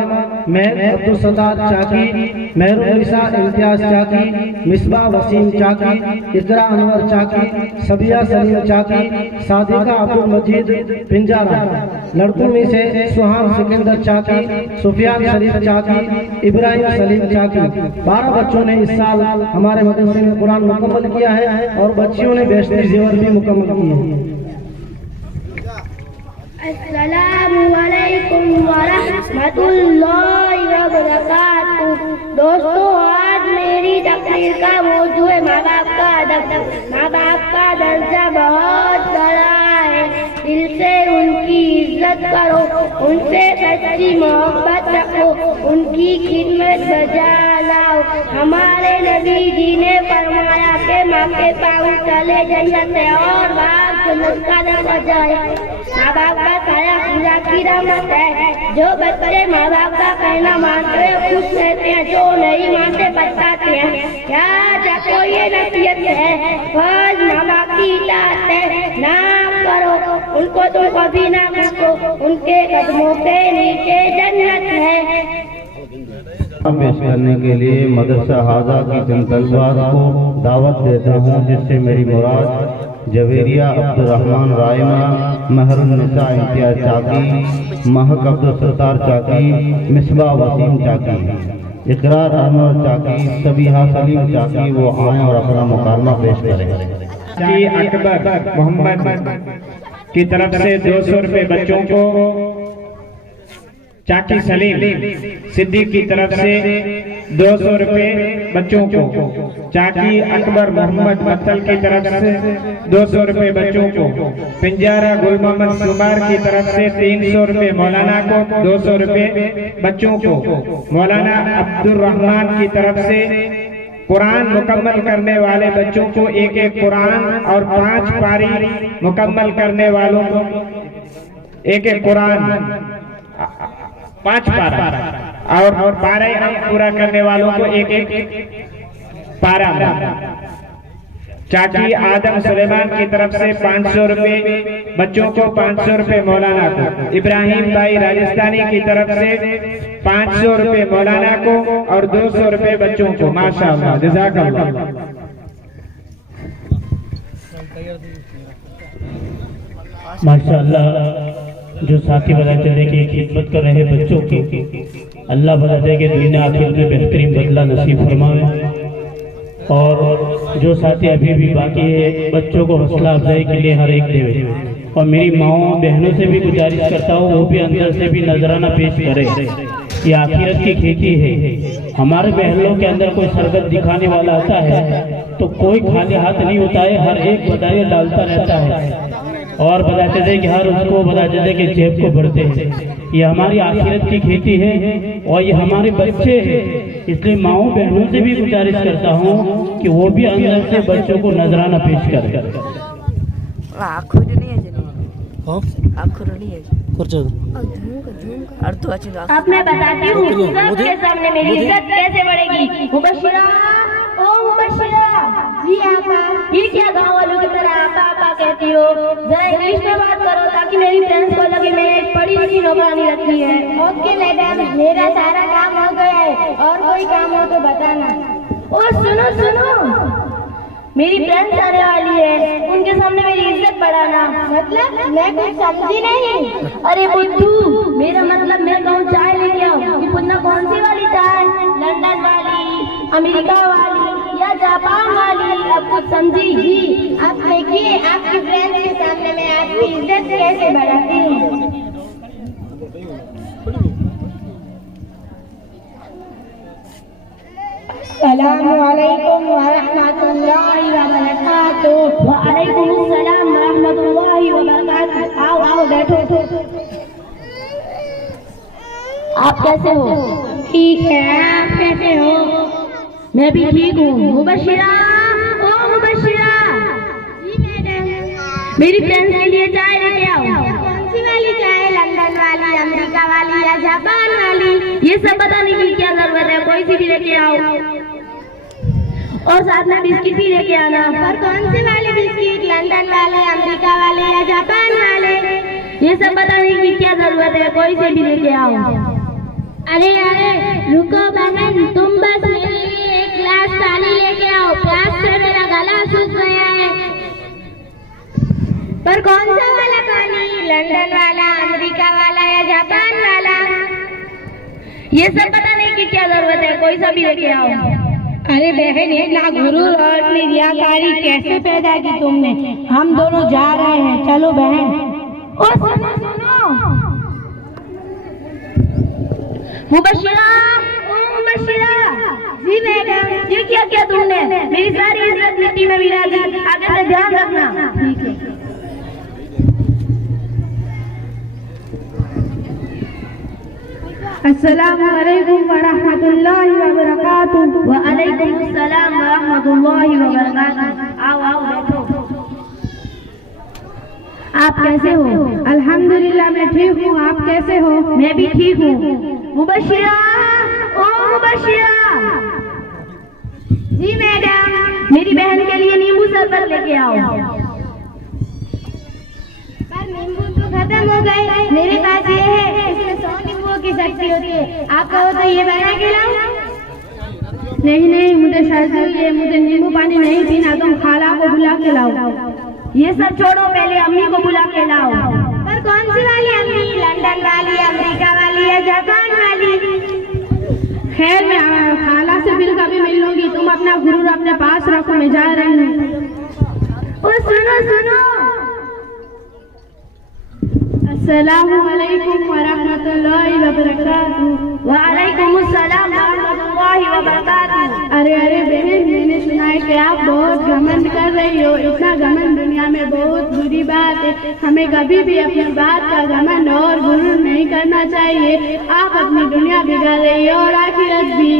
महर अब्दुल सत्तार चाकी, महरुनिसा इम्तियाज चाकी, मिसबा वसीम चाकी, इकरा अनवर चाकी, सबिया सलीम चाकी, सादिका अब्दुल मजीद पिंजारा। लड़कों में से सुहान सिकंदर चाकी, सुफियान शरीफ चाकी, इब्राहिम सलीम चाकी। 12 बच्चों ने इस साल हमारे मदरसे में कुरान मुकम्मल किया है और बच्चियों ने बेशतर जेवर भी मुकम्मल किए हैं। अस्सलामु अलैकुम व रहमतुल्लाहि व बरकातहू। दोस्तों, आज मेरी तकरीर का मौजू है माँ बाप का अदब। माँ बाप का दर्जा बहुत बड़ा है, दिल से उनकी इज्जत करो, उनसे सच्ची मोहब्बत रखो, उनकी खिदमत बजा लाओ। हमारे नबी जी ने फरमाया कि माँ के पाँव चले जन्नत है और बाप जन्नत का दरवाजा है। माँ बाप का साया खुदा की रहमत है। जो बच्चे माँ बाप का कहना मानते हैं खुश रहते हैं, जो नहीं मानते पछताते हैं। याद रखो ये नसीहत है, फर्ज माँ बाप की इताअत है, ना करो उनको, तुम कभी ना पूछो, उनके कदमों के नीचे जन्नत है। पेश करने के लिए मदरसा हाजा की चंद तलबात को दावत देता हूँ, जिससे मेरी मुराद जवेरिया अब्दुर्रहमान रायमा, महरुन्निसा इम्तियाज चाकी, महक अब्दुल सत्तार चाकी, मिसबा वसीम चाकी, इकरार अनवर चाकी, सबीहा सलीम चाकी वो आए और अपना मुकालमा पेश करें। चाकी अकबर मोहम्मद की तरफ से 200 रुपए बच्चों को, चाकी सलीम सिद्दीक की तरफ से 200 रुपए बच्चों को, चाकी अकबर मोहम्मद मत्तल की तरफ से 200 रुपए बच्चों को, पिंजारा गुल मोहम्मद सुमार की तरफ से 300 रुपए मौलाना को, 200 रुपए बच्चों को, मौलाना अब्दुर्रहमान की तरफ से कुरान मुकम्मल करने वाले बच्चों को एक कुरान और 5 पारी मुकम्मल करने वालों को एक कुरान 5 पारा और 12 अंक पूरा करने वालों को एक पारा। चाची आदम सुलेमान की तरफ से 500 रुपए बच्चों को, 500 रुपए मौलाना को, इब्राहिम भाई राजस्थानी की तरफ से 500 रुपए मौलाना को और 200 रुपए बच्चों को। माशाअल्लाह, जज़ाकल्लाह। माशाअल्लाह, जो साथी बता चले कि खिदमत कर रहे बच्चों की अल्लाह बता दे कि दुनिया आखिर में बेहतरीन बदला नसीब फरमावे, और जो साथी अभी भी बाकी है बच्चों को हौसला अफजाई के लिए हर एक देवे। और मेरी माओ बहनों से भी गुजारिश करता हूँ वो भी अंदर से भी नजराना पेश करे। ये आखिरत की खेती है। हमारे बहनों के अंदर कोई सरगत दिखाने वाला आता है तो कोई खाली हाथ नहीं होता है, हर एक बधाई डालता रहता है और बताते थे कि हर उसको बताते थे कि जेब को भरते हैं। ये हमारी आखिरत की खेती है और ये हमारे बच्चे हैं, इसलिए माओ बहनों से भी गुजारिश करता हूँ कि वो भी अंदर से बच्चों को नजराना पेश करें। अब मैं बताती हूँ सबके सामने मेरी इज्जत कैसे बढ़ेगी। मुबशिरा, ओ मुबशिरा। जी आपा। ये क्या गाँव वालों की तरह आपा आपा कहती हो? जरा इंग्लिश में बात करो ताकि मेरी फ्रेंड्स को लगे मैं एक पढ़ी लिखी नौकरानी रखी है। ओके मैडम, मेरा सारा काम हो गया है, और कोई काम हो तो बताना। और सुनो सुनो, मेरी फ्रेंड्स आने वाली है, उनके सामने मेरी इज्जत बढ़ाना। मतलब मैं कुछ समझी नहीं। अरे बुद्धू, मेरा मतलब मैं कहूँ चाय लेके आओ। ये पूछना कौन सी वाली चाय? लंदन वाली, अमेरिका वाली या जापान वाली? अब कुछ समझी? जी। अब देखिए आपकी फ्रेंड्स के सामने मैं आपकी इज्जत कैसे बढ़ाती हूँ। अस्सलामुअलैकुम वरहमतुल्लाहि वबरकातुहू। वालेकुम अस्सलाम वरहमतुल्लाहि वबरकातुहू। आओ आओ बैठो। आप कैसे हो? ठीक है, आप कैसे हो? मैं भी ठीक हूँ। मुबशिरा, ओ मुबशिरा। जी मैडम। मेरी फ्रेंड्स के लिए चाय लेके आओ। कौन सी वाली चाय? लंदन वाली, अमेरिका वाली या जापान वाली? ये सब बताने की क्या जरूरत है, कोई सी भी लेके आओ। और साथ में बिस्किट भी लेके आना। पर कौन से वाले बिस्किट? लंदन वाले, अमेरिका वाले या जापान वाले? ये सब बताने की क्या जरूरत है, कोई से भी लेके आओ। अरे अरे रुको बहन, तुम बस मेरे लिए एक गिलास पानी लेके आओ, प्यास से मेरा गला सूख गया है। पर कौन सा वाला पानी? लंदन वाला, अमेरिका वाला या जापान वाला? ये सब बताने की क्या जरूरत है, कोई सा भी लेके आओ। अरे बहन, इतना गुरूर और रियाकारी कैसे पैदा की तुमने? हम दोनों जा रहे हैं, चलो बहन। ओ सुनो सुनो, मुबशिरा, ओ मुबशिरा। जी मैडम। ये क्या किया तुमने? मेरी सारी इज्जत मिट्टी में मिला दी, आगे से ध्यान रखना। ठीक है। अस्सलामुअलैकुम वरहमतुल्लाहि वबरकातुहू। वालेकुम अस्सलाम वरहमतुल्लाहि वबरकातुहू। आओ आओ बैठो। आप कैसे हो? अल्हम्दुलिल्लाह मैं ठीक हूँ, आप कैसे हो? मैं भी ठीक हूँ। मुबशिरा, ओ मुबशिरा। जी मैडम। मेरी बहन के लिए नींबू शरबत लेके आओ। पर नींबू तो खत्म हो गए, मेरे पास ये है, इसमें 100 नींबुओं की शक्ति होती है। आप कहो तो ये बना के लाऊं? नहीं नहीं, मुझे सर्दी हुई है, मुझे नींबू पानी नहीं पीना, तुम खाला को बुला के लाओ। ये सब छोड़ो, पहले अम्मी को बुला के लाओ। पर कौन सी वाली अम्मी? लंदन वाली, अमेरिका वाली या जापान वाली? खैर मैं खाला से बिल कभी मिल लूंगी, तुम अपना गुरूर अपने पास रखो, मैं जा रही हूँ। ओ सुनो सुनो, अस्सलामुअलैकुम वरहमतुल्लाहि वबरकातुहू। वालेकुम अस्सलाम वरहमतुल्लाहि वबरकातुहू। अरे अरे बहन, मैंने सुना है कि आप बहुत घमंड कर रही हो। इतना घमंड दुनिया में बहुत बुरी बात है। हमें कभी भी अपनी बात का घमंड और गुरूर नहीं करना चाहिए। आप अपनी दुनिया बिगाड़ रही हो और आखिरत भी।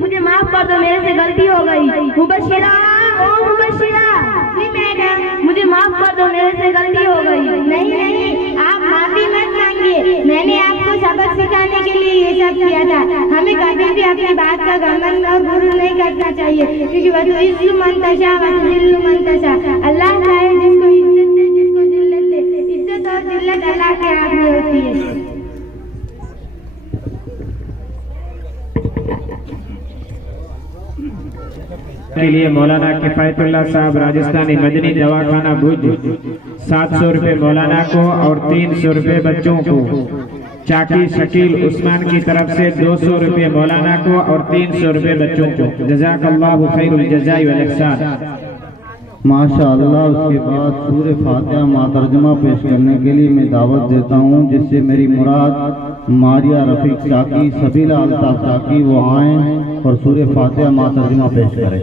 मुझे माफ कर दो, मेरे से गलती हो गई। मुबशिरा, ओ मुबशिरा। जी मैडम। मुझे माफ कर दो, मेरे से गलती हो गई। नहीं नहीं, आप माफी मत मांगिए, मैंने आपको सबक सिखाने के लिए ये सब किया था। हमें कभी भी अपनी बात का घमंड और गुरूर नहीं करना चाहिए, क्योंकि वतुइज़्ज़ु मन तशा वतुज़िल्लु मन तशा। अल्लाह चाहे जिसको इज्जत दे, जिसको जिल्लत दे। इज्जत और जिल्लत अल्लाह के हाथ में होती है। के लिए मौलाना किफायतुल्लाह साहब राजस्थानी मदनी दवाखाना भुज 700 रुपए मौलाना को और 300 रुपए बच्चों को। चाकी शकील उस्मान की तरफ से 200 रुपए मौलाना को और 300 रुपए बच्चों को। जज़ाकल्लाहु खैरुल जज़ाई वल ihसान। माशाअल्लाह। उसके बाद सूरह फातिहा मातर्जमा पेश करने के लिए मैं दावत देता हूँ, जिससे मेरी मुराद मारिया रफीक चाकी, सबीला अल्ताफ चाकी वो आएँ और सूरह फातिहा मातर्जमा पेश करें।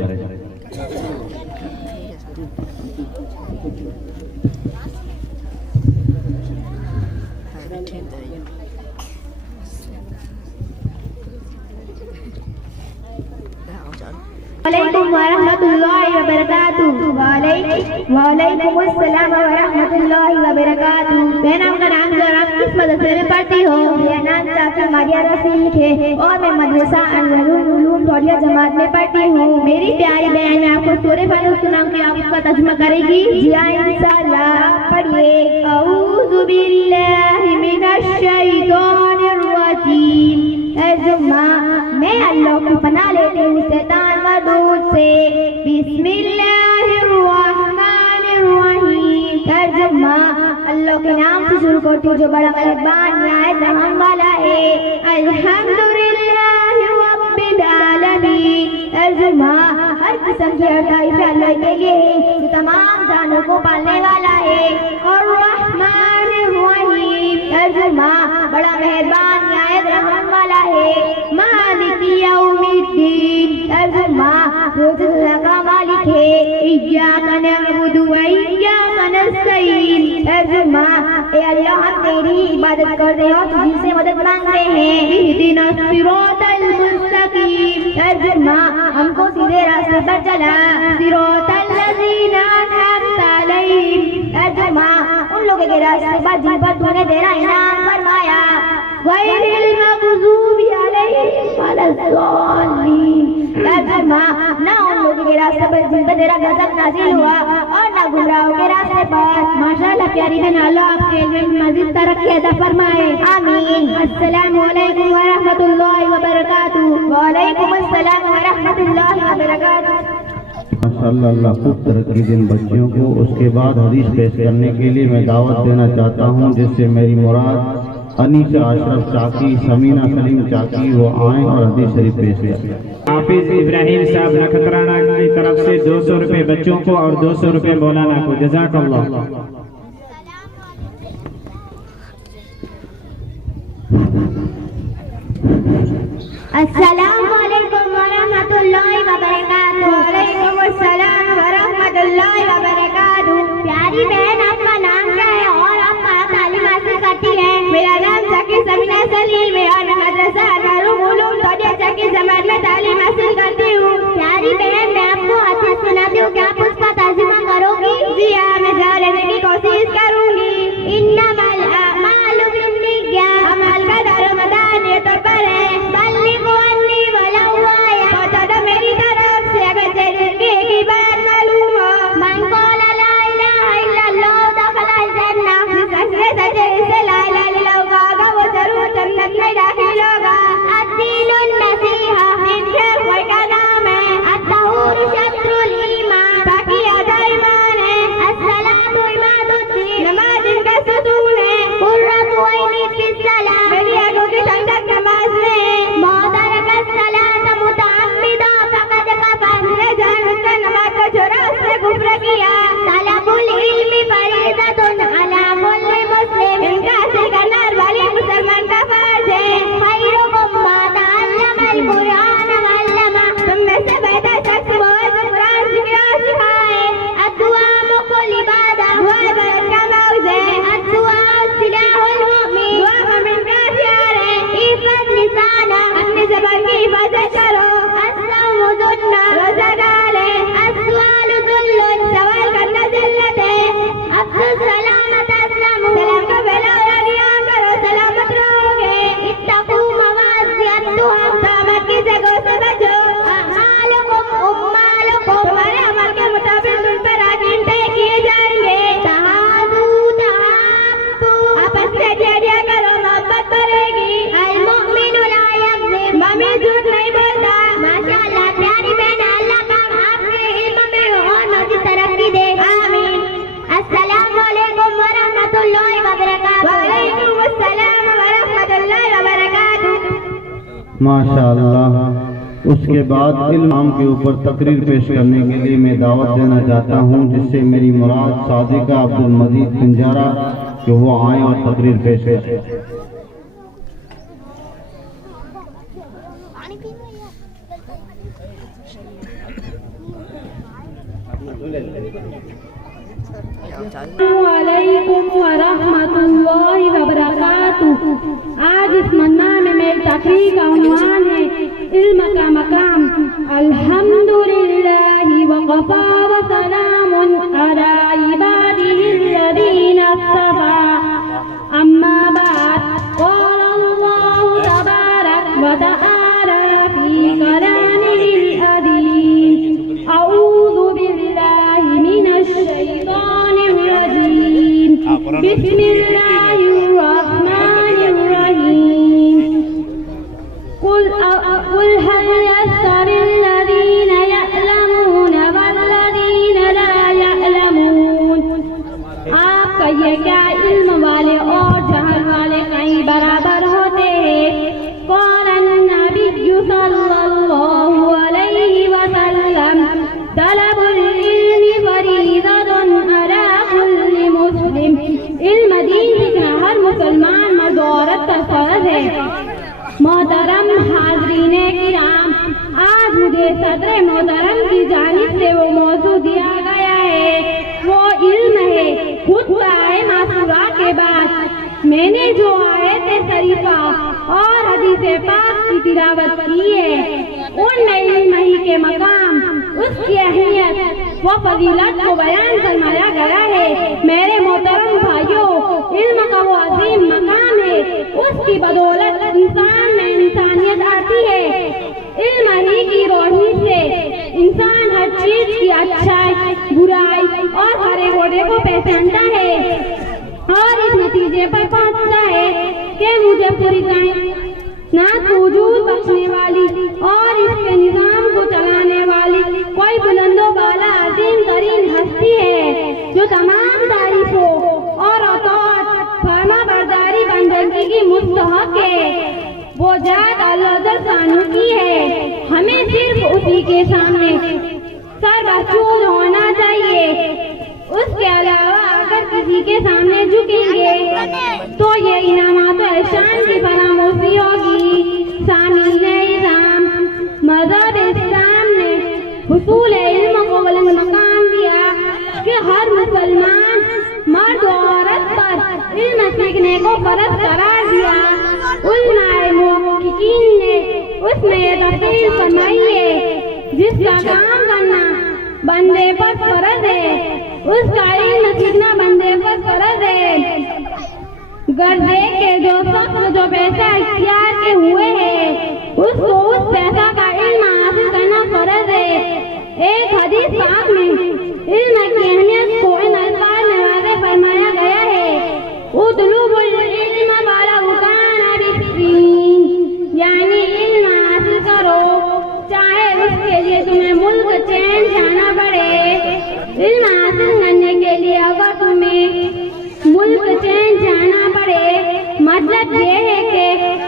वालेकुम वरहमतुल्लाहि वबरकातुहू। वालेकुम अस्सलाम वरहमतुल्लाहि वबरकातुहू। मैडम का नाम जो आप किस मदरसे में पढ़ती हो? मेरा नाम चाची मारिया रफीक है और मैं मदरसा अनवरुल उलूम तौलिया जमात में पढ़ती हूँ। मेरी प्यारी बहन, मैं आपको सूरह फातिहा सुनाऊंगी, आप उसका तर्जुमा करेगी? जी हाँ इंशाअल्लाह। पढ़िए। औज़ु बिल्लाहि मिनश शैतानिर रजीम। तर्जुमा, मैं अल्लाह की पनाह लेती हूँ शैतान मरदूद से। बिस्मिल्लाहिर्रहमानिर्रहीम। तर्जुमा, अल्लाह के नाम से शुरू करती हूँ जो बड़ा मेहरबान निहायत रहम वाला है। अल्हम्दुलिल्लाहि रब्बिल आलमीन। तर्जुमा, हर किस्म की तारीफ अल्लाह के लिए है जो तमाम जानों को पालने वाला है। और रहमानिर रहीम। तर्जुमा, बड़ा मेहरबान निहायत रहम वाला है। मालिकी यौमिद्दीन। तर्जुमा, रोज़ सज़ा का मालिक है। इय्याका नअबुदु व इय्याका नस्तईन। तर्जुमा, ए अल्लाह, हम तेरी इबादत कर रहे हो, तुझसे मदद मांग रहे हैं। इहदिनस सिरातल मुस्तकीम। तर्जुमा, हमको सीधे रास्ते पर चला। सिरातल लज़ीना अनअमता अलैहिम। तर्जुमा, उन लोगों के रास्ते पर जिन पर तूने तेरा इनाम फरमाया। गैरिल मग़ज़ूबि अलैहिम वलद्दाल्लीन। तर्जुमा, ना उन लोगों के रास्ते पर जिन पर तेरा गज़ब नाज़िल हुआ और ना गुमराहों के रास्ते पर। माशाअल्लाह प्यारी बहन, अल्लाह आपके इल्म में मज़ीद तरक्की अता फरमाए। आमीन। अस्सलामु अलैकुम व रहमतुल्लाहि व बरकातुहू। वालेकुम अस्सलाम व रहमतुल्लाहि व बरकातुहू। माशाअल्लाह, खूब तरक्की दिन बच्चियों को। उसके बाद हदीस पेश करने के लिए मैं दावत देना चाहता हूँ, जिससे मेरी मुराद अनीसा अशरफ चाकी, समीना सलीम चाकी वो आएँ और हदीस शरीफ पेश करें। हाफिज इब्राहिम साहब नखत्राना की तरफ से 200 रुपए बच्चों को और 200 रुपए मौलाना को। जज़ाकल्लाह। अस्सलामु अलैकुम व रहमतुल्लाहि व बरकातुहू। वालेकुम अस्सलाम व रहमतुल्लाहि व बरकातुहू। प्यारी बहन, आपका नाम क्या है और आप कहाँ तालीम हासिल करती हैं? मेरा नाम चाकी समीना सलीम है और मैं मदरसा अनवरुल उलूम तौलिया चाकी जमात में तालीम हासिल करती हूँ। प्यारी बहन, मैं आपको हदीस सुनाती हूँ, क्या आप उसका तर्जुमा करोगी? जी हाँ, मैं जवाब देने की कोशिश करूँगी। इन्नमल अमालु बिन्निय्यात। अमल का दारोमदार नियतों पर है। बल्लिगू अन्नी वलौ आया। पहुँचा दो मेरी तरफ से अगर जिंदगी की बात मालूम हो। मन क़ाला ला इलाहा इल्लल्लाह दख़लल जन्नह। जिस शख्स ने सच्चे दिल से ला इलाहा इल्लल्लाह कहा वो जरूर जन्नत में दाखिल होगा। अद्दीनुन नसीहा। किया। तलबुल इल्मी फरीज़तुन अला कुल्ली मुस्लिम, इनका हासिल करना हर वाले मुसलमान का फर्ज है। खैरुकुम मान तअल्लमल कुरान व अल्लमा, तुम में से बेहतर शख्स वो है जो कुरान सीखे और सिखाए। अद्दुआ मुकुल इबादा, दुआ इबादत का मौज है। अद्दुआ सिलाहुल मुमिन, दुआ मोमिन का हथियार है। इफ़त लिसाना, अपनी ज़बान की हिफाजत करो। अस्सौमु जुन्ना, रोज़ा डाले। अस्सवालु जुल्लुन, सवाल करना जिल्लत है। अफ्सुस सलामत अस्लमु, सलाम का फैलाव दिया करो, सलामत रहोगे। इत्तकू मवाज़िअत तुहम, तामत की जगहों से बचो। अमालुकुम उम्मालुकुम, तुम्हारे अमल के मुताबिक तुम पर आकीम तय किए जाएंगे। तहादू तहाब्बू, आपस में दिया करो, मोहब्बत बढ़ेगी। अल मुमिनु ला यज़लिम, मुमिन झूठ नहीं बोलता। माशाअल्लाह, प्यारी बहन, अल्लाह पाक आपके इल्म में और मज़ीद तरक्की दे, आमीन। अस्सलामु अलैकुम व रहमतुल्लाहि व बरकातुहू। व अलैकुम अस्सलाम व रहमतुल्लाहि व बरकातुहू। माशाअल्लाह। उसके बाद इल्म के ऊपर तकरीर पेश करने के लिए मैं दावत देना चाहता हूँ, जिससे मेरी मुराद सादिका अब्दुल मजीद पिंजारा कि वो आए और तकरीर पेश करें। वालेकुम व रहमतुल्लाहि व बरकातुहू। आज इस मन्ना में मेरी तकरीर का उन्वान है इल्म का मकाम। अल्हम्दुलिल्लाहि व कफ़ा व सलामुन अला इबादिहिल्लज़ीना इस्तफ़ा। अम्मा बाद, क़ाल अल्लाहु तबारक व तआला फ़ी कलामिहिल अज़ीम। अऊज़ु बिल्लाहि मिनश शैतानिर रजीम। बिस्मिल्लाहिर रहमानिर रहीम। कुल हल यस्तविल लज़ीना यअलमून वल्लज़ीना ला यअलमून। आप कहिए, क्या इल्म वाले और जहल वाले कहीं बराबर होते हैं? क़ालन नबिय्यु सल्लल्लाहु अलैहि वसल्लम, तलबुल इल्मी फरीज़तुन अला कुल्ली मुस्लिम। इल्म दीन सीखना हर मुसलमान मर्द औरत का फर्ज है। मोहतरम हाज़रीने किराम, आज मुझे सदर मोहतरम की जानिब से वो मौजू दिया गया है, वो इल्म है। खुतबा मासूरा के बाद मैंने जो आयत शरीफा और हदीस पाक की तिलावत की है, उनमें इल्म ही के मकाम, उसकी अहमियत व फजीलत को बयान फरमाया गया है। मेरे मोहतरम भाइयों, इल्म का वो अजीम मकाम है, उसकी बदौलत इंसान में इंसानियत आती है। इल्म ही की रोशनी से इंसान हर चीज की अच्छाई, बुराई और खरे घोड़े को पहचानता है और इस नतीजे पर पहुंचता है कि मुझे पूरी कायनात को वजूद बख्शने वाली और इसके निजाम को चलाने वाली कोई बुलंदो बाला अजीम तरीन हस्ती है, जो तमाम तारीफों और अताअत फरमा बरदारी बंदगी की मुस्तहक है। वो जात अल्लाह जल शानू की है। हमें सिर्फ उसी के सामने सर्वछूत होना चाहिए। उसके अलावा अगर किसी के सामने झुकेंगे तो ये इनामात और एहसान की फरामोशी होगी। सामीने इस्लाम, मज़हब इस्लाम ने हुसूल इल्म को बुलंद मकाम दिया कि हर मुसलमान मर्द और औरत पर इल्म सीखने को फर्ज करार दिया। उलमाए मुहक्किकीन ने उसमें ये तफसील फरमाई है, जिसका काम करना बंदे पर फर्ज है, उसका इल्म सीखना बंदे पर फर्ज है। गर्दे के जो शख्स जो पैसा इख्तियार के हुए हैं, उसको उस पैसा का इल्म हासिल करना फर्ज है। एक हदीस पाक में इल्म की अहमियत को इन अल्फाज में वाज़ेह फरमाया गया है, उतलुबुल इल्म वलौ काना बिस्सीन, यानी इल्म हासिल करो चाहे उसके लिए तुम्हें मुल्क चैन जाना पड़े। इल्म हासिल करने के लिए अगर तुम्हें मुल्क चैन जाना पड़े, मतलब ये है कि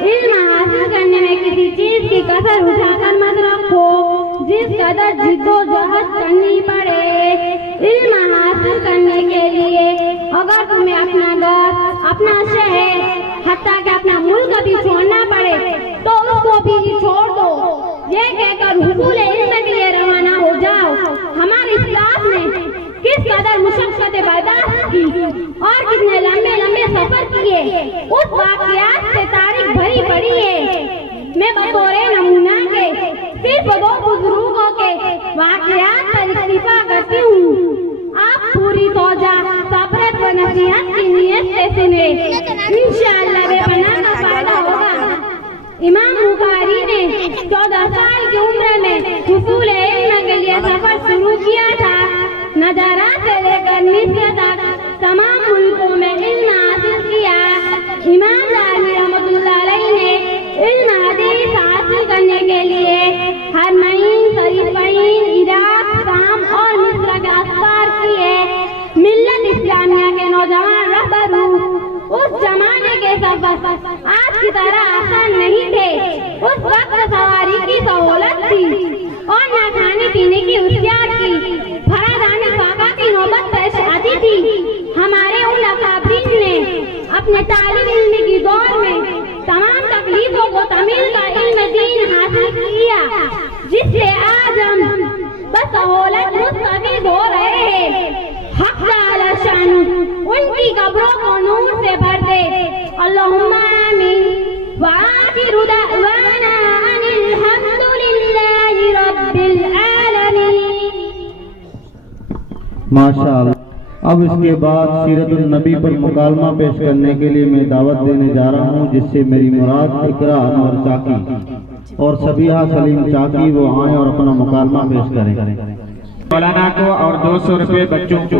इल्म हासिल करने में किसी चीज की कसर उठाकर मत रखो। जिस कदर जिद्दोजहद करनी पड़े इल्म हासिल करने के लिए, अगर तुम्हें अपना घर, अपना शहर, हत्ता कि अपना मुल्क भी छोड़ना पड़े तो उसको भी छोड़ दो। ये कहकर हुसूल इल्म के लिए रवाना हो जाओ। हमारे इस्लाम ने किस कदर मुशक्कतें बर्दाश्त की और कितने लंबे लंबे सफर किए, उस वाकयात से तारीख भरी पड़ी है। मैं बतौरे नमूना के सिर्फ दो बुजुर्गों के वाकयात पर इक्तिफा करती हूँ। आप पूरी तौजा सब्र व नसीहत की नियत से सुने, इंशाअल्लाह बेपनाह का फायदा होगा। इमाम बुखारी ने 14 साल की उम्र में हुसूल इल्म के लिए सफर शुरू किया था। नजारा से लेकर मिस्र तक तमाम मुल्कों में इल्म हासिल किया। इमाम ग़ज़ाली रहमतुल्लाह अलैह ने इल्म हदीस हासिल करने के लिए हरमैन, शरीफैन, इराक, शाम और मिस्र के असफार किए। मिल्लत इस्लामिया के नौजवान रहबरू उस जमाने के सफर आज की तरह आसान नहीं थे। उस वक्त सवारी की सहूलत थी और न खाने पीने की हुशियार की फरादानी फाका की नौबत पेश आती थी। हमारे उन अकाबरीन ने अपने तालिब इल्म की दौर में तमाम तकलीफों को तमील का इल्म दीन हासिल किया, जिससे आज हम बसहूलत मुस्तफीद हो रहे हैं। हक़ ताला शानु उनकी कब्रों को नूर से भर दे। अल्लाहुम्मा आमीन। व आखिरु दअवाना अनिल हम्दुलिल्लाहि रब्बिल आलमीन। माशाअल्लाह। अब इसके बाद सीरतुन नबी पर मुकालमा पेश करने के लिए मैं दावत देने जा रहा हूँ, जिससे मेरी मुराद इकरा अनवर चाकी और सबिहा सलीम चाकी वो आए और अपना मुकालमा पेश करें। मौलाना को और 200 रुपए बच्चों को।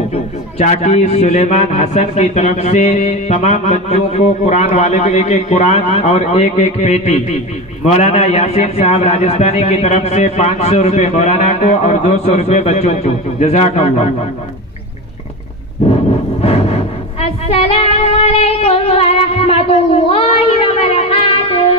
चाकी सुलेमान हसन की तरफ से तमाम बच्चों को कुरान वाले को एक कुरान और एक पेटी। मौलाना यासीन साहब राजस्थानी की तरफ से 500 रुपए मौलाना को और 200 रुपए बच्चों को। जज़ाकल्लाह। अस्सलामु अलैकुम व रहमतुल्लाहि व बरकातुहू।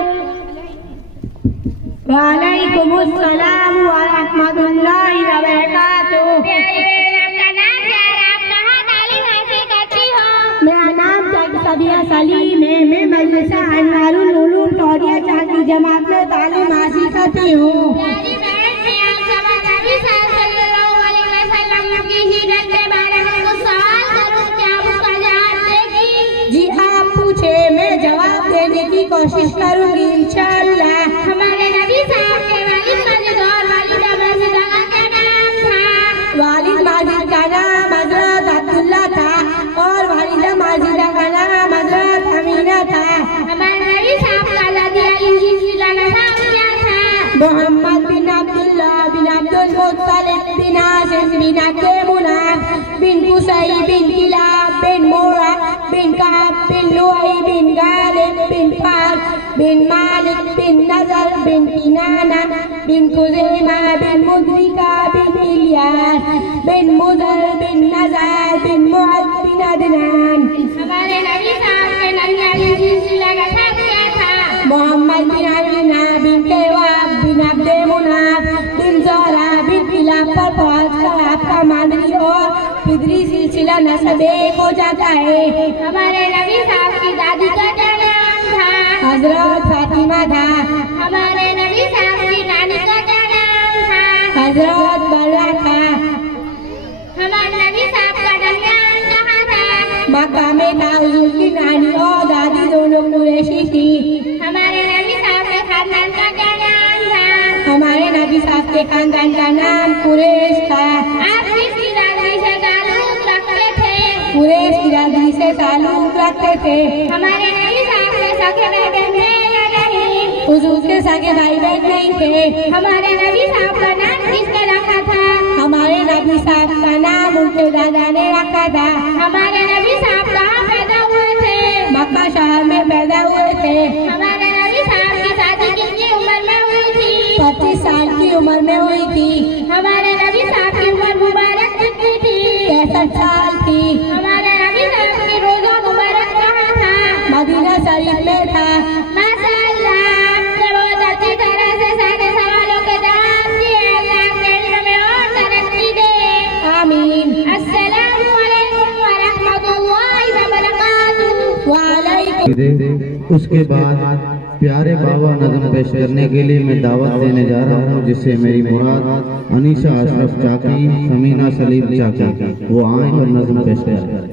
वालेकुम अस्सलाम व रहमतुल्लाहि व बरकातुहू। आपका नाम क्या है? आप कहाँ तालीम हासिल करती हो? मेरा नाम सबिहा सलीम है। मैं मदरसा अनवारुल उलूम टोडिया चाकी जमात में तालीम हासिल करती हूँ। जी आप पूछे, मैं जवाब देने की कोशिश करूंगी इंशाअल्लाह। हमारे नबी साहब के वालिद माजिद और वालिदा माजिद का क्या नाम था? वालिद माजिद का नाम हजरत अब्दुल्ला था और वालिदा माजिदा का नाम हजरत अमीना था। हमारे नबी साहब का दादा नाम क्या था? मोहम्मद बिन अब्दुल्ला बिन अब्दुल मुत्तलिब बिन हाशिम बिन अब्दुल मुनाफ बिन कुसै बिन किलाब बिन मोरा बिन काब बिन लुई बिन गालिब बिन फार बिन मालिक बिन नजर बिन किनाना बिन खुज़ैमा बिन मुद्रिका बिन इलियास बिन मुदर बिन नज़र बिन मुअद बिन अदनान। हमारे नबी साहब के नाम क्या था? मोहम्मद बिन अमीना बिन केवाब बिन अब्दे मुनाफ बिन ज़ोहरा बिन किलाब पर पहुँचकर आपका मादरी और पितरी सिलसिला नस्ब एक हो जाता है। हमारे नबी साहब की दादी का क्या नाम था? हजरत फातिमा था। हमारे नबी साहब की नानी का क्या नाम था? हजरत बर्रा था। हमारे नबी साहब का जन्म कहाँ था? मक्का में था। हुजूर की नानी और दादी दोनों कुरैशी थी। हमारे नबी साहब के खानदान का क्या नाम था? हमारे नबी साहब के खानदान का नाम कुरैश था। आप किस बिरादरी से ताल्लुक रखते थे? कुरैश बिरादरी से ताल्लुक रखते थे। हमारे नबी साहब के सगे भाई बहन या नहीं? हुजूर के सगे भाई बहन नहीं थे। हमारे नबी साहब का नाम किसने रखा था? हमारे नबी साहब का नाम उनके दादा ने रखा था। हमारे नबी साहब कहाँ पैदा हुए थे? मक्का शहर में पैदा हुए थे। हमारे नबी साहब की शादी कितनी उम्र में हुई थी? 25 साल की उम्र में हुई थी। हमारे नबी साहब की उम्र मुबारक कितनी थी? 63 साल थी। हमारे नबी साहब की रोजा मुबारक कहाँ था? मदीना शरीफ में था। माशाअल्लाह, आपने बहुत अच्छी तरह से सारे सवालों के जवाब दिए। कसीदे। उसके बाद प्यारे बाबा नज़म पेश करने के लिए मैं दावत देने जा रहा हूँ, जिससे मेरी मुराद अनीशा अशरफ चाकी, समीना सलीम चाकी वो आए और नज़म पेश करें।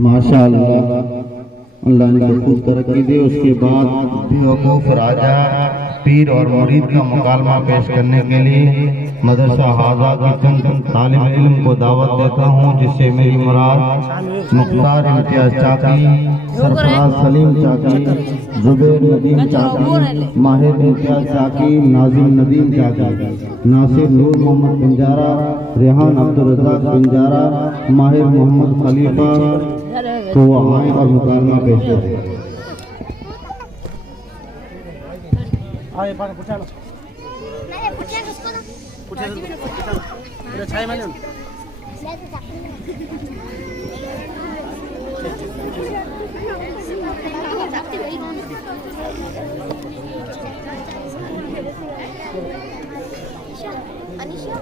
माशाअल्लाह, अल्लाह ने खूब तरक्की दी। उसके बाद बेवकूफ राजा, पीर और मुरीद का मुकालमा पेश करने के लिए मदरसा हाजा के चंद तालिब इल्म को दावत देता हूँ, जिससे मेरी मुराद मुख्तार इम्तियाज चाकी, सरफराज सलीम चाकी, जुबैर नदीम चाकी, माहिर इम्तियाज चाकी, नाजिम नदीम चाकी, नासिर नूर मोहम्मद पिंजारा, रेहान अब्दुल रज़ाक पिंजारा, माहिर मोहम्मद खलीफा तो वो आए और मुकालमा पेश करें। अनीशा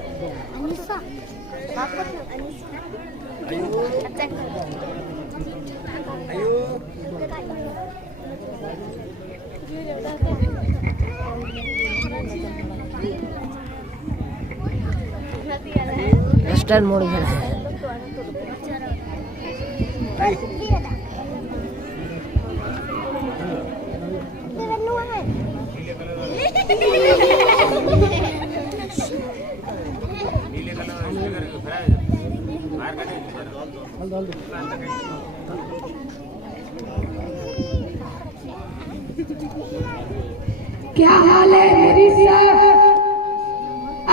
वेस्टर्न मोड है। क्या हाल है मेरी साहब?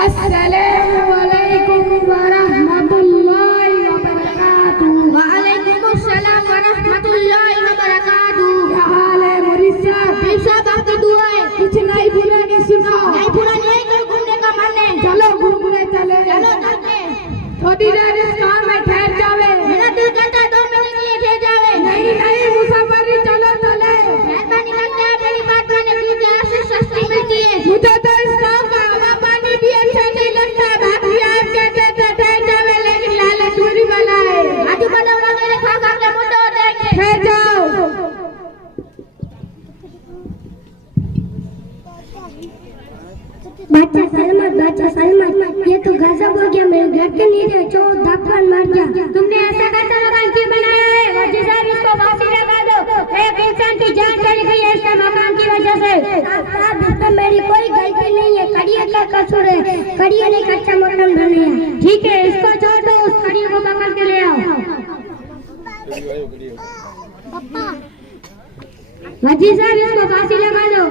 अस्सलामु अलैकुम व रहमतुल्लाहि व बरकातुहू। व अलैकुम अस्सलाम व रहमतुल्लाहि व बरकातुहू। क्या हाल है मेरी साहब? सब आपकी दुआ है। कुछ नहीं पुरानी सुनाओ। नहीं पुरानी है तो घूमने का मन है। चलो घूमने चले। चलो चलते। थोड़ी देर इस कार में ठहर जावे। मेरा दिल करता है 2 मिनट के लिए ठहर जावे। नहीं नहीं मुसाफिरी चलो चले। मेहरबानी करके मेरी बात माने, क्योंकि यहाँ से सस्ती मिलती है। मुझे तो इस गाँव का हवा पानी भी अच्छा नहीं लगता। बाकी आप कहते थे ठहर जावे, लेकिन लालच बुरी बला है। आजू बाजू वगैरह खा खा के मुद्दे हो जाएंगे। ठहर जाओ। बादशाह सलमान, ये तो गजब हो गया। मेरे घर के नीचे चोर धक्कन मर जा। तुमने ऐसा कैसा मकान क्यों बनाया है? वजी साहब इसको फांसी लगा दो। एक इंसान की जान चली गई है इसके मकान की वजह से। साहब इसमें मेरी कोई गलती नहीं है, कड़िया का कसूर है। कड़िया ने कच्चा मकान बनाया। ठीक है इसको छोड़ दो, उस कड़िया को पकड़ के ले आओ। वजी साहब इसको फांसी लगा दो।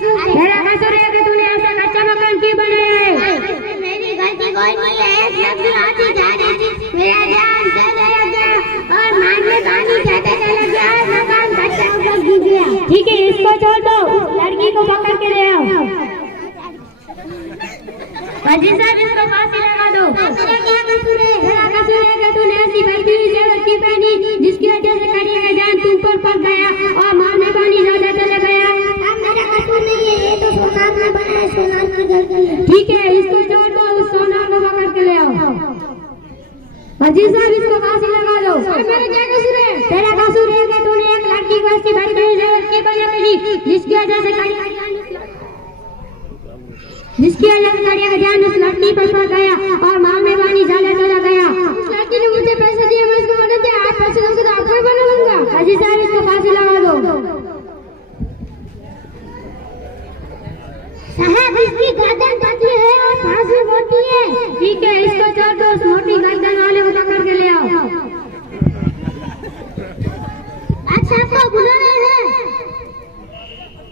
मेरा कसूर है कि तूने ऐसा कच्चा मकान क्यों बनाया है? मेरी गलती कोई नहीं है। एक आती जा रही थी, मेरा ध्यान चला गया और मारने पानी जाते चला गया, मकान कच्चा ऊपर गिर गया। ठीक है इसको छोड़ दो, लड़की को पकड़ के ले आओ। वजी साहब इसको फांसी लगा दो। मेरा क्या कसूर है? मेरा कसूर है कि तूने ऐसी भड़की हुई जगह की पहनी जिसकी वजह से कड़िया का जान तुम पर पड़ गया और मारने पानी ज्यादा चला गया। मेरा कसूर नहीं है, ये तो सोनार ने बनाया, सोनार का घर। ठीक है इसको छोड़ दो, उस सोनार को पकड़ के ले आओ। वजी साहब इसको फांसी लगा दो। मेरा क्या कसूर है? तेरा कसूर है कि तूने एक लड़की को ऐसी भड़की हुई जगह की वजह से जिसकी वजह से कड़िया का ध्यान उस लड़की पर पड़ गया और मारने पानी ज्यादा चला गया। उस लड़की ने मुझे पैसे दिए, मैं उसको मदद दिया। आप पैसे दूंगा तो आपको बना लूंगा। वजी साहब इसको फांसी लगा दो। साहब इसकी गर्दन पतली है और फांसी मोटी है। ठीक है इसको छोड़ दो, उस मोटी गर्दन वाले को पकड़ के ले आओ। अच्छा आपको बुला रहे हैं?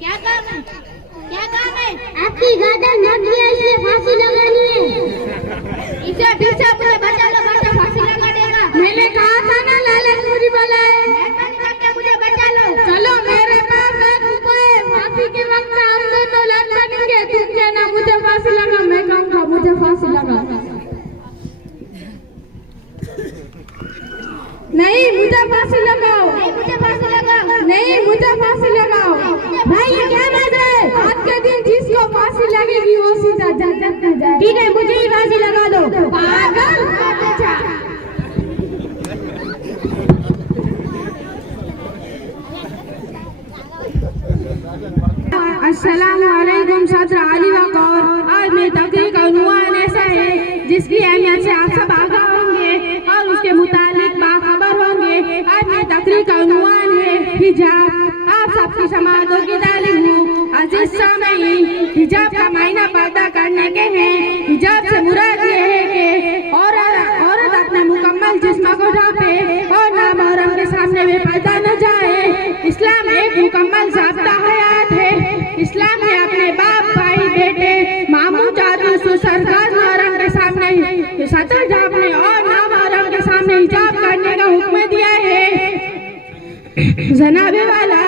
क्या काम है? क्या काम है? आपकी गर्दन मोटी है इसलिए फांसी लगानी है। इसे पीछे अपने बचा लो, बच्चा फांसी लगा देगा। मैंने कहा था ना लालच बुरी बला है। मेहरबानी करके मुझे बचा लो। चलो मेरे पास एक उपाय। फांसी के वक्त हम दोनों लड़ पड़ेंगे। तुम कहना मुझे फांसी लगा, मैं कहूँगा मुझे फांसी लगा। नहीं मुझे फांसी लगाओ। नहीं मुझे फांसी लगाओ। नहीं मुझे फांसी लगाओ। भाई ये क्या बात है? आज के दिन जिसको फांसी लगेगी वो सीधा जन्नत में जाएगा। ठीक है मुझे ही फांसी लगा दो। पागल। अस्सलामुअलैकुम सदर अली वक़ौर। आज मेरी तकरीर का उन्वान ऐसा है जिसकी अहमियत से आप सब आगाह होंगे और उसके मुतालिक बाखबर होंगे। आज मेरी तकरीर का उन्वान है हिजाब। आप सबकी समातों की तालीम हो। अजीज सामीन, हिजाब का मायना पर्दा करने के हैं। हिजाब से मुराद ये है कि औरत अपने मुकम्मल जिस्म को ढांपे और नामहरम के सामने में पर्दा न जाए। इस्लाम एक मुकम्मल ज़ाब्ता हयात है। इस्लाम ने अपने बाप, भाई, बेटे, मामू, चाचू, सरकार महरम के सामने सतर ढांपने और नामहरम के सामने हिजाब करने का हुक्म दिया है। जनाबे वाला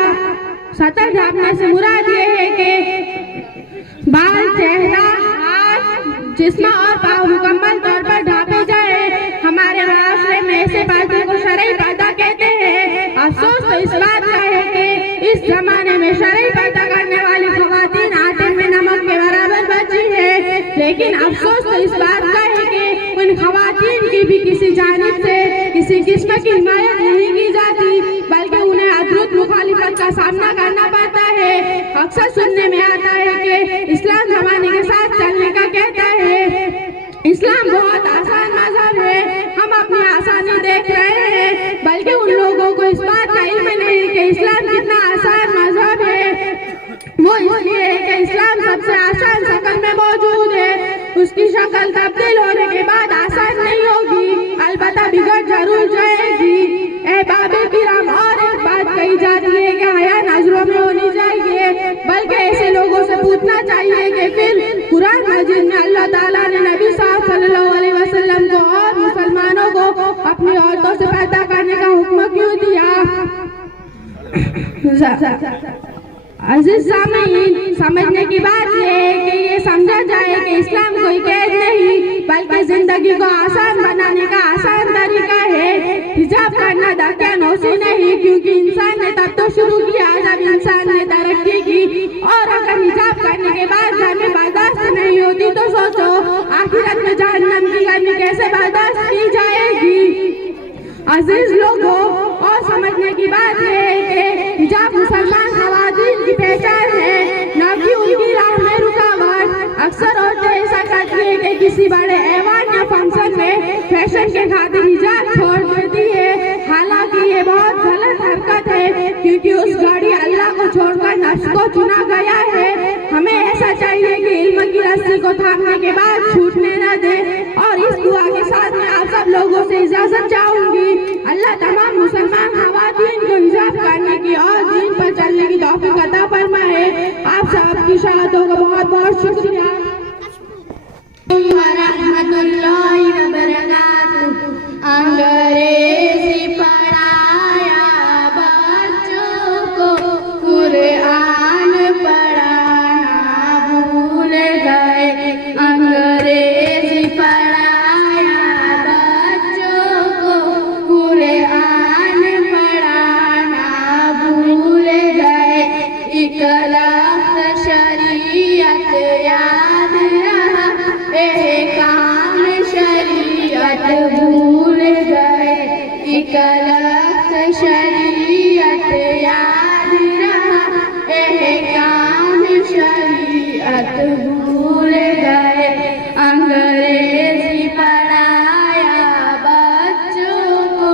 सतर ढांपने से मुराद ये है कि बाल, चेहरा, हाथ, जिस्म और पाँव मुकम्मल तौर पर ढांपे जाए। हमारे माशरे में ऐसे पर्दे को शरई पर्दा कहते हैं। अफसोस तो इस बात का है कि इस जमाने में शरई पर्दा करने वाली ख़वातीन आटे में नमक के बराबर बची है। लेकिन अफसोस तो इस बात का लेकिन खवातीन की भी किसी जानिब से किसी किस्म की हिमायत नहीं की जाती, बल्कि उन्हें अद्भुत मुखालिफत का सामना करना पड़ता है। अक्सर सुनने में आता है कि इस्लाम जमाने के साथ चलने का कहता है। इस्लाम बहुत आसान मजहब है, हम अपनी आसानी देख रहे हैं, बल्कि उन लोगों को इस बात का इल्म नहीं कि इस्लाम कितना आसान मजहब है। वो इसलिए है कि इस्लाम सबसे आसान शक्ल में मौजूद है। उसकी शक्ल तब्दील होने के बाद आसान नहीं होगी, अलबत्ता बिगड़ जरूर जाएगी। ए बाबे किराम, और एक बात कही जाती है कि हया नजरों में होनी चाहिए, बल्कि ऐसे लोगों से पूछना चाहिए कि फिर कुरान मजीद में अल्लाह ताला ने नबी साहब सल्लल्लाहु अलैहि वसल्लम को और मुसलमानों को अपनी औरतों से पैदा करने का हुक्म क्यों दिया। अजीज सामीन, समझने की बात यह है कि ये समझा जाए कि इस्लाम कोई कैद नहीं, बल्कि जिंदगी को आसान बनाने का आसान तरीका है। हिजाब करना दकियानूसी नहीं, क्योंकि इंसान ने तब तो शुरू किया जब इंसान ने तरक्की की। और अगर हिजाब करने के बाद घर में बर्दाश्त नहीं होती तो सोचो आखिरत में जहन्नम की गर्मी कैसे बर्दाश्त की जाएगी। अजीज लोगों, और समझने की बात है कि हिजाब मुसलमान खवातीन की पहचान है, न कि उनकी राह में रुकावट। अक्सर औरतें ऐसा करती है कि किसी बड़े ऐवान या फंक्शन में फैशन के खातिर हिजाब छोड़ देती है। हालांकि ये बहुत गलत हरकत है, क्योंकि उस घड़ी अल्लाह को छोड़कर नफ्स को चुना गया है। हमें ऐसा चाहिए कि इल्म की रस्सी को थामने के बाद छूटने न दे। और इस दुआ के साथ मैं आप सब लोगों से इजाजत चाहूंगी। अल्लाह तमाम मुसलमान खवातीन को हिजाब करने की और दीन पर चलने की तौफीक अता फरमाए। आप सब की शहादतों का बहुत बहुत शुक्रिया। रहमतुल्लाहि व बरकातुहू। अंग्रेजी पढ़ाया बच्चों को, कुरान पढ़ाना भूल गए। अंग्रेजी पढ़ाया बच्चों को, कुरान पढ़ाना भूल गए। इखलास शरीयत याद रहा, एहकाम शरीयत भूल गए। इखलास शरीयत याद रहा, एहकाम शरीयत भूल गए। अंग्रेजी पढ़ाया बच्चों को,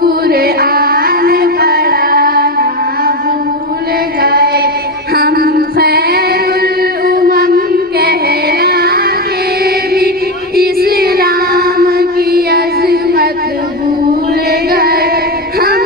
कुरान पढ़ाना भूल गए। हम खैरुल उमम कहलाके भी इस्लाम की अज़मत भूल गए। हम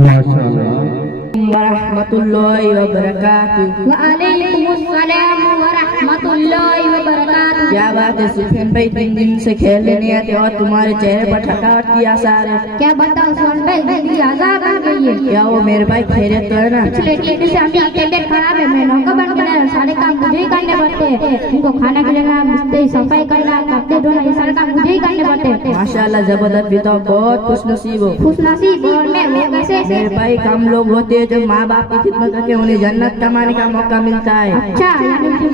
माशाअल्लाह। वरहमतुल्लाहि वबरकातुहू। वालेकुमुस्सलाम वरहमतुल्लाहि वबरकातुहू। क्या बात है सुफियान भाई, 3 दिन से खेलने नहीं आते और तुम्हारे चेहरे पर थकावट की आसार है। क्या बताऊं सुफियान भाई, जिंदगी आजाद हो गई है। क्या वो मेरे भाई खैरियत तो है ना? पिछले 3 दिन से हमारी तबीयत खराब है। मैं नौकर बन गया, सारे काम मुझे ही करने पड़ते हैं। उनको खाना खिलाना, बिस्तर सफाई करना, कपड़े धोना, ये सारे काम मुझे ही करने पड़ते हैं। माशाल्लाह जबरदस्त, बताओ बहुत खुशनसीब हो। खुशनसीब और मैं वो कैसे? मेरे भाई कम लोग होते हैं जो माँ बाप की खिदमत करके उन्हें जन्नत कमाने का मौका मिलता है। अच्छा, यानी मुझे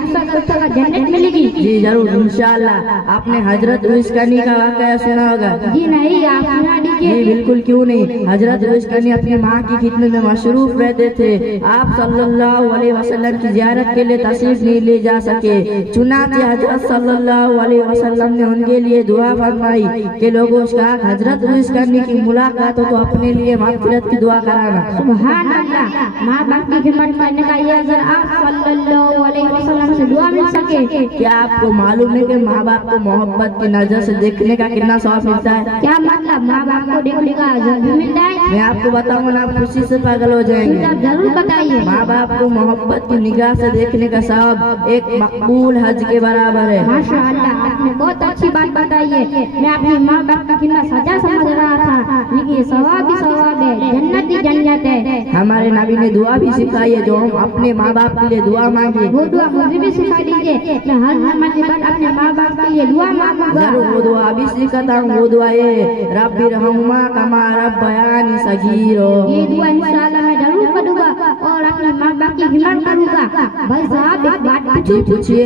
जन्नत मिलेगी? जी जरूर इंशाल्लाह। आपने हजरत उवैस करनी का वाक़या सुना होगा? जी नहीं, आप सुना दीजिए। जी बिल्कुल, क्यों नहीं। हजरत उवैस करनी अपनी माँ की खिदमत में मशरूफ रहते थे। आप सल्लल्लाहु अलैहि वसल्लम की ज़ियारत के लिए तशरीफ नहीं ले जा सके। चुनांचे हजरत सल्लल्लाहु अलैहि वसल्लम ने उनके लिए दुआ फरमाई कि लोगों का हजरत उवैस करनी की मुलाकात हो तो अपने लिए मग़फ़िरत की दुआ कराना। सुभान अल्लाह, माँ बाप की खिदमत करने का ये अगर आप सल्लल्लाहु अलैहि वसल्लम से दुआ मिल सके। क्या आपको मालूम है कि माँ बाप को मोहब्बत की नजर से देखने का कितना सवाब मिलता है? क्या मतलब, माँ बाप को देखने का अजर भी मिलता है? मैं आपको बताऊंगा ना, आप खुशी से पागल हो जाएंगे। आप जरूर बताइए। माँ बाप को मोहब्बत की निगाह से देखने का सवाब एक मकबूल हज के बराबर है। माशाअल्लाह, आपने बहुत अच्छी बात बताई है। मैं अपनी माँ बाप की खिदमत सजा समझ रहा था, लेकिन ये सवाब ही सवाब है, जन्नत ही जन्नत है। हमारे नबी ने दुआ भी सिखाई है, जो हम अपने माँ बाप के लिए दुआ मांगे। वो दुआ मुझे भी सिखा दीजिए। मैं हर नमाज के बाद अपने माँ बाप के लिए दुआ मांगूंगा। जरूर, वो दुआ भी सिखाता हूँ। वो दुआ ये रब्बिरहम्हुमा कमा रब्बयानी सगीरा। ये दुआ इंशाअल्लाह मैं जरूर करूंगा और अपने माँ बाप की खिदमत करूंगा। भाई साहब एक बात पूछिए।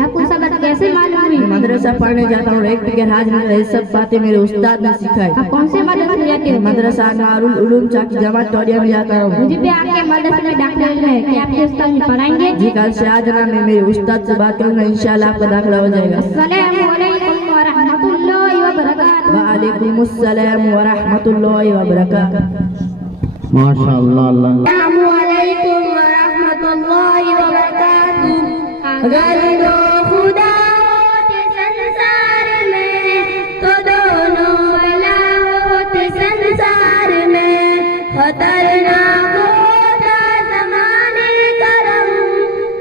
आपको सबक कैसे मालूम हुई? मदरसा पढ़ने जाता हूँ, एक के राज में ये सब बातें मेरे उस्ताद ने सिखाई। आप कौन से मदरसे जाते हो? मदरसा अनवारुल उलूम चाकी जमात टोरिया में जाता हूँ। मुझे भी आपके मदरसे में दाखिला है, क्या आपके उस्ताद ने पढ़ाएंगे? जी कल से आज ना मैं मेरे उस्ताद से बात करूंगा, इंशाल्लाह आपका दाखिला हो जाएगा। अस्सलामु अलैकुम व रहमतुल्लाहि व बरकातुहू। वालेकुमुस्सलाम व रहमतुल्लाहि व बरकातुहू। माशाअल्लाह। अल्लाह अस्सलामु अलैकुम व रहमतुल्लाहि व बरकातुहू। अगर दो खुदा होते संसार में तो दोनों भला होते संसार में। खतरनाक होता ज़माने करम,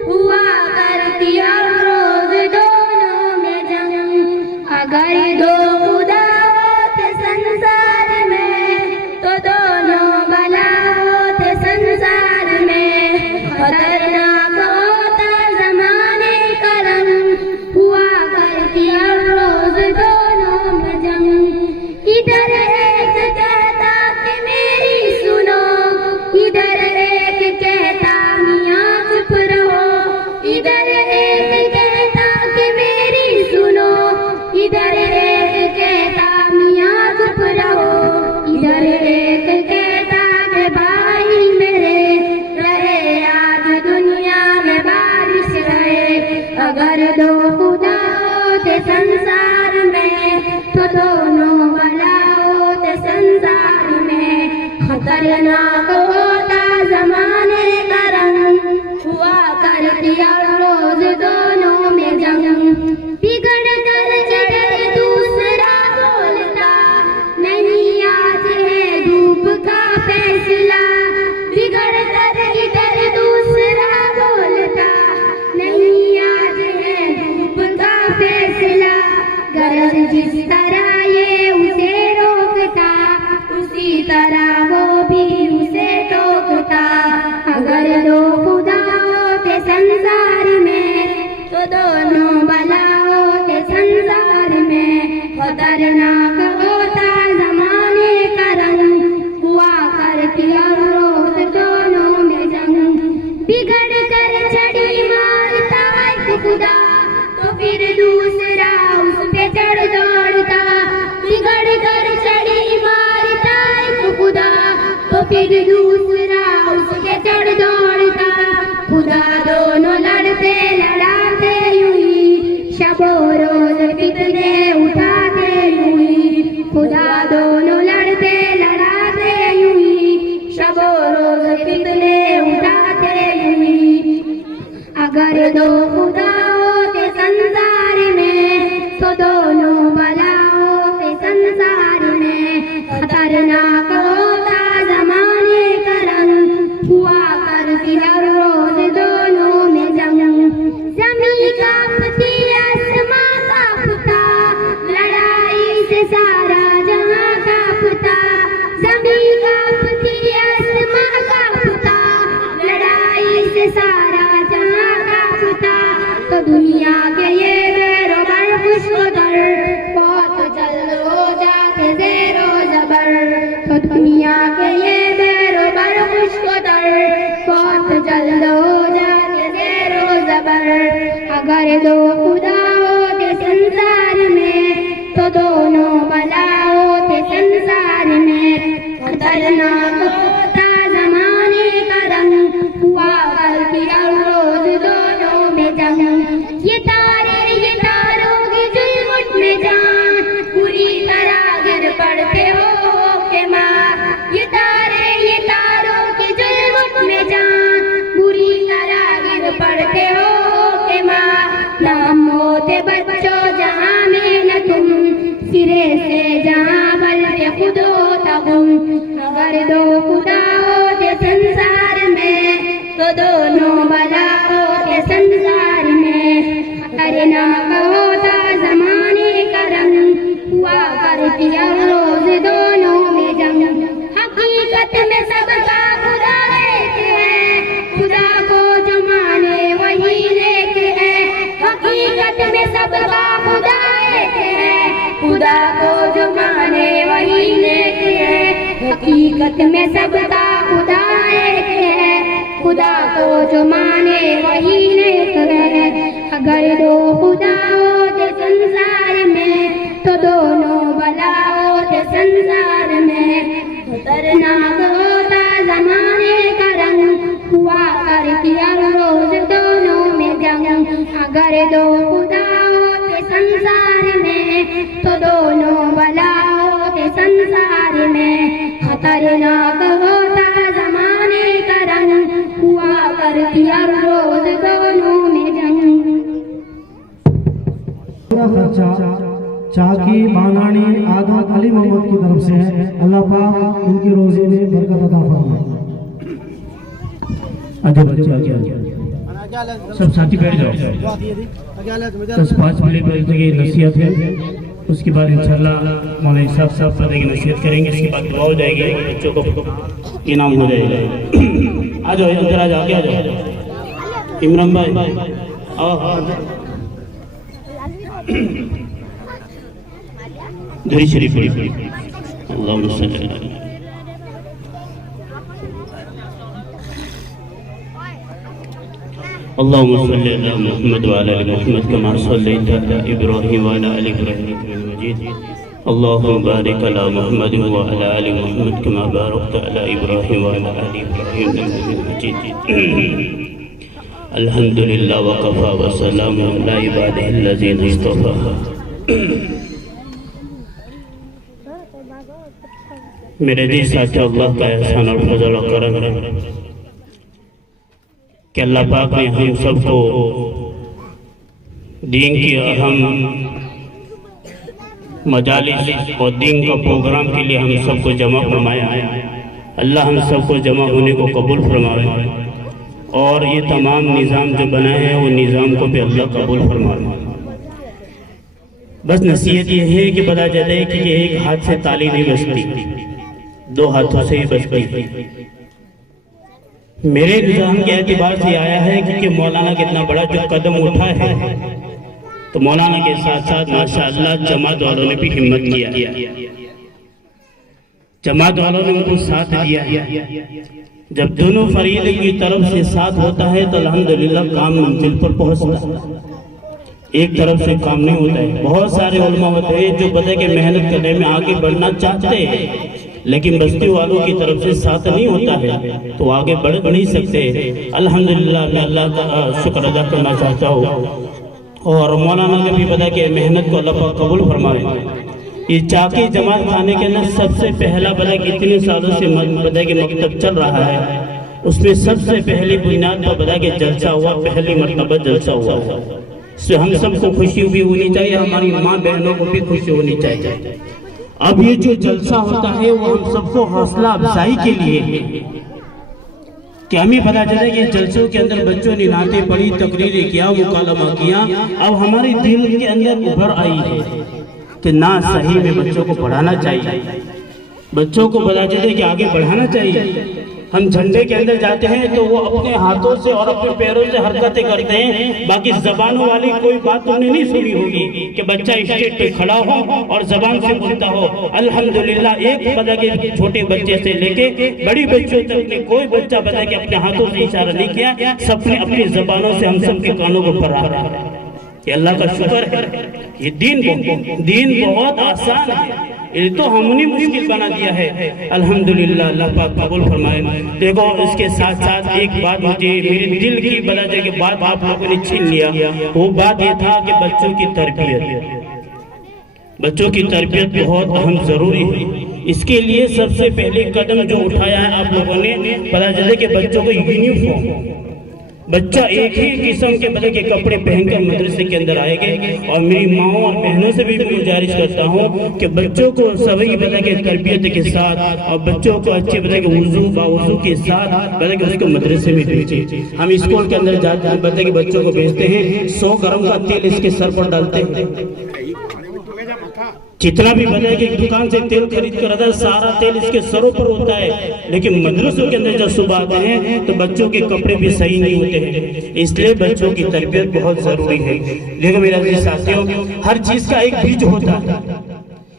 हुआ करती हर रोज दोनों में जंग। अगर दो खुदा होते संसार में तो दोनों भला होते संसार में। खतरनाक होता ज़माने करम, हुआ करती हर रोज दोनों में जंग। इधर एक कहता कि मेरी सुनो, इधर एक कहता मियाँ चुप रहो। इधर एक कहता कि मेरी सुनो, इधर एक कहता मियाँ चुप रहो। इधर एक कहता कि भाई मेरे रहे आज दुनिया में बारिश रहे। अगर दो खुदा होते संसार में तो दोनों भला होते संसार में। खतरनाक होता ज़माने का रंग, हुआ करती हर रोज दोनों में जंग। बिगड़ कर जिधर दूसरा बोलता, नहीं आज है धूप का फैसला। बिगड़ कर इधर दूसरा बोलता, नहीं आज है धूप का फैसला। गरज जिस तरह ये उसे रोकता, उसी तरह वो भी उसे टोकता। अगर दो खुदा होते संसार में तो दोनों भला होते संसार में। खतरनाक होता ज़माने का रंग, हुआ करती हर रोज दोनों में जंग। बिगड़ कर चढ़ी मारता एक खुदा, तो फिर दूसरा उस पे चढ़ दौड़ता। बिगड़ कर चढ़ी मारता एक खुदा, तो फिर दूसरा उसके चढ़ दौड़ता। खुदा दोनों लड़ते लड़ाते यूं ही, शबो रोज फितने उठाते यूं ही। खुदा दोनों लड़ते लड़ाते यूं ही, शबो रोज फितने उठाते यूं ही। अगर दो खुदा होते संसार में तो दोनों भला होते संसार में। खतरनाक कांपती आसमां कांपता, लड़ाई से सारा जहां कांपता, तो दुनिया के ये बेरोबर खुशखबर बहुत जल्द हो जाते ज़ेरो ज़बर। तो दुनिया के ये बेरोबर खुशखबर बहुत जल्द हो जाते ज़ेरो ज़बर। अगर दो खुदा होते संसार में तो दोनों भला होते संसार में। खतरनाक होता ज़माने का रंग, हुआ करती हर रोज दोनों में जंग। ये तारों की जुल्मत में जान, पूरी तरह गिर पड़ते हो के माँ। ये तारों की जुल्मत में जान, पूरी तरह गिर पड़ते हो के माँ। नाम होते बच्चों जहाँ में न तुम, सिरे से जहाँ बल्कि खुद होता गुम। अगर दो खुदा होते संसार में तो दोनों भला होते संसार में। खतरनाक होता ज़माने का रंग, हुआ करती हर रोज दोनों में जंग। हकीकत में सबका खुदा एक है, खुदा को जो माने वही नेक है। हकीकत में सबका खुदा एक है, खुदा को जो माने वही नेक है। हकीकत में सबका खुदा एक है, खुदा को जो माने वही नेक है। अगर दो खुदा होते संसार में तो दोनों भला होते संसार में। खतरनाक होता ज़माने का रंग, हुआ करती हर रोज दोनों में जंग। अगर दो खुदा होते संसार में तो दोनों भला होते संसार में। खतरनाक होता ज़माने का रंग, हुआ करती हर रोज दोनों में जंग। पूरा खर्चा चाकी बानानी आदत अली मोहम्मद की तरफ से है। अल्लाह पाक उनकी रोजी में बरकत अता फरमाए। आगे बच्चे आगे सब साथी बैठ जाओ। 10-5 मिनट बच्चे की नसीहत है, उसके बाद इंशाल्लाह मौलाना साहब पढ़े की नसीहत करेंगे। इसके बाद दुआ हो जाएगी, बच्चों को इनाम हो जाएगा। आ जाओ इधर आ जाओ, आगे आ जाओ। इमरान भाई आओ। धरी शरीफ अल्लाहुम्मा सल्ली अलैहि। अल्लाहुम्मा सल्ली अला मुहम्मद व अला आलि मुहम्मद कमा सल्लैता अला इब्राहीम व अला आलि इब्राहीम इन्नका मजीद। अल्लाहुम्मा बारिक अला मुहम्मद व अला आलि मुहम्मद कमा बारकता अला इब्राहीम व अला आलि इब्राहीम इन्नका मजीद। अल्हम्दुलिल्लाह व कफ़ा व सलामुन अला इबादिहिल्लज़ीना इस्तफ़ा। मेरे जी साथियों, अल्लाह का एहसान और फजल और करम है कि अल्लाह पाक ने हम सबको दीन की अहम मजालिस और दीन का प्रोग्राम के लिए हम सबको जमा फरमाया है। अल्लाह हम सबको जमा होने को कबूल फरमाए और ये तमाम निज़ाम जो बनाए हैं वो निज़ाम को भी अल्लाह कबूल फरमाए। बस नसीहत ये है कि पता चले कि ये एक हाथ से ताली नहीं बजती, दो हाथों से ही बजती है। मेरे निज़ाम के एतबार से आया है कि मौलाना कितना बड़ा जो कदम उठा है, तो मौलाना के साथ साथ माशाअल्लाह जमात वालों ने भी हिम्मत किया, जमात वालों ने उनको साथ दिया। जब दोनों फरीद की तरफ से साथ होता है तो अल्हम्दुलिल्लाह काम मंजिल पर पहुंचता है। एक तरफ से काम नहीं होता है। बहुत सारे उलमा होते हैं जो पता के मेहनत करने में आगे बढ़ना चाहते हैं, लेकिन बस्ती वालों की तरफ से साथ नहीं होता है तो आगे बढ़ नहीं सकते। अल्हम्दुलिल्लाह मैं अल्लाह का शुक्र अदा करना चाहता हूँ और मौलाना ने भी पता कि मेहनत को अल्लाह पाक कबूल फरमाए। ये चाकी जमात खाने के अंदर सबसे पहला पता कि इतने सालों से पता कि मकतब चल रहा है, उसमें सबसे पहली बुनियाद पर पता कि जलसा हुआ, पहली मरतबा जलसा हुआ। इससे हम सबको खुशी भी होनी चाहिए, हमारी माँ बहनों को भी खुशी होनी चाहिए। अब ये जो जलसा होता है वो हम सबको हौसला अफजाई के लिए है कि हमें पता चले कि जलसों के अंदर बच्चों ने नाते पढ़ी, तकरीरें किया, मुकालमा किया। अब हमारे दिल के अंदर उभर आई है कि ना सही में बच्चों को पढ़ाना चाहिए बच्चों को पता चले कि आगे बढ़ाना चाहिए। हम झंडे के अंदर जाते हैं तो वो अपने हाथों से और अपने पैरों से हरकतें करते हैं, बाकी जबानों वाली कोई बात तुमने नहीं सुनी होगी कि बच्चा स्टेज पे खड़ा हो और जबान से बोलता हो। अल्हम्दुलिल्लाह एक बता के छोटे बच्चे से लेके बड़ी बच्चों तक ने कोई बच्चा बता के अपने हाथों से इशारा नहीं किया, सबने अपनी जबानों से हम सबके कानों को भरा रहा है। ये अल्लाह का शुक्र है। ये दीन बहुत आसान है, ये तो हमने मुश्किल बना दिया है। अल्हम्दुलिल्लाह, अल्लाह पाक कबूल फरमाए। देखो इसके साथ साथ एक बात होती है, मेरे दिल की बता के बात आप लोगों ने छीन लिया। वो बात ये था कि बच्चों की तरबियत बहुत अहम जरूरी है। इसके लिए सबसे पहले कदम जो उठाया है आप लोगों ने, पता चले कि बच्चों को यूनिफॉर्म, बच्चा एक ही किस्म के बदले के कपड़े पहनकर मदरसे के अंदर आएंगे। और मेरी माओ और बहनों से भी मैं गुजारिश करता हूँ कि बच्चों को सभी बदले के तरबियत के साथ और बच्चों को अच्छे बदले के वुजू के साथ बदले के उसको मदरसे में भेजिए। हम स्कूल के अंदर जाते हैं, बदले के बच्चों को भेजते हैं, 100 ग्राम का तेल इसके सर पर डालते हैं। जितना भी बदले की दुकान से तेल खरीद कर आता है, सारा तेल इसके सरों पर होता है। लेकिन मदरसों के अंदर जब सुबह आते हैं तो बच्चों के कपड़े भी सही नहीं होते हैं। इसलिए बच्चों की तरबियत बहुत जरूरी है। देखो मेरा साथियों, हर चीज का एक बीज होता है।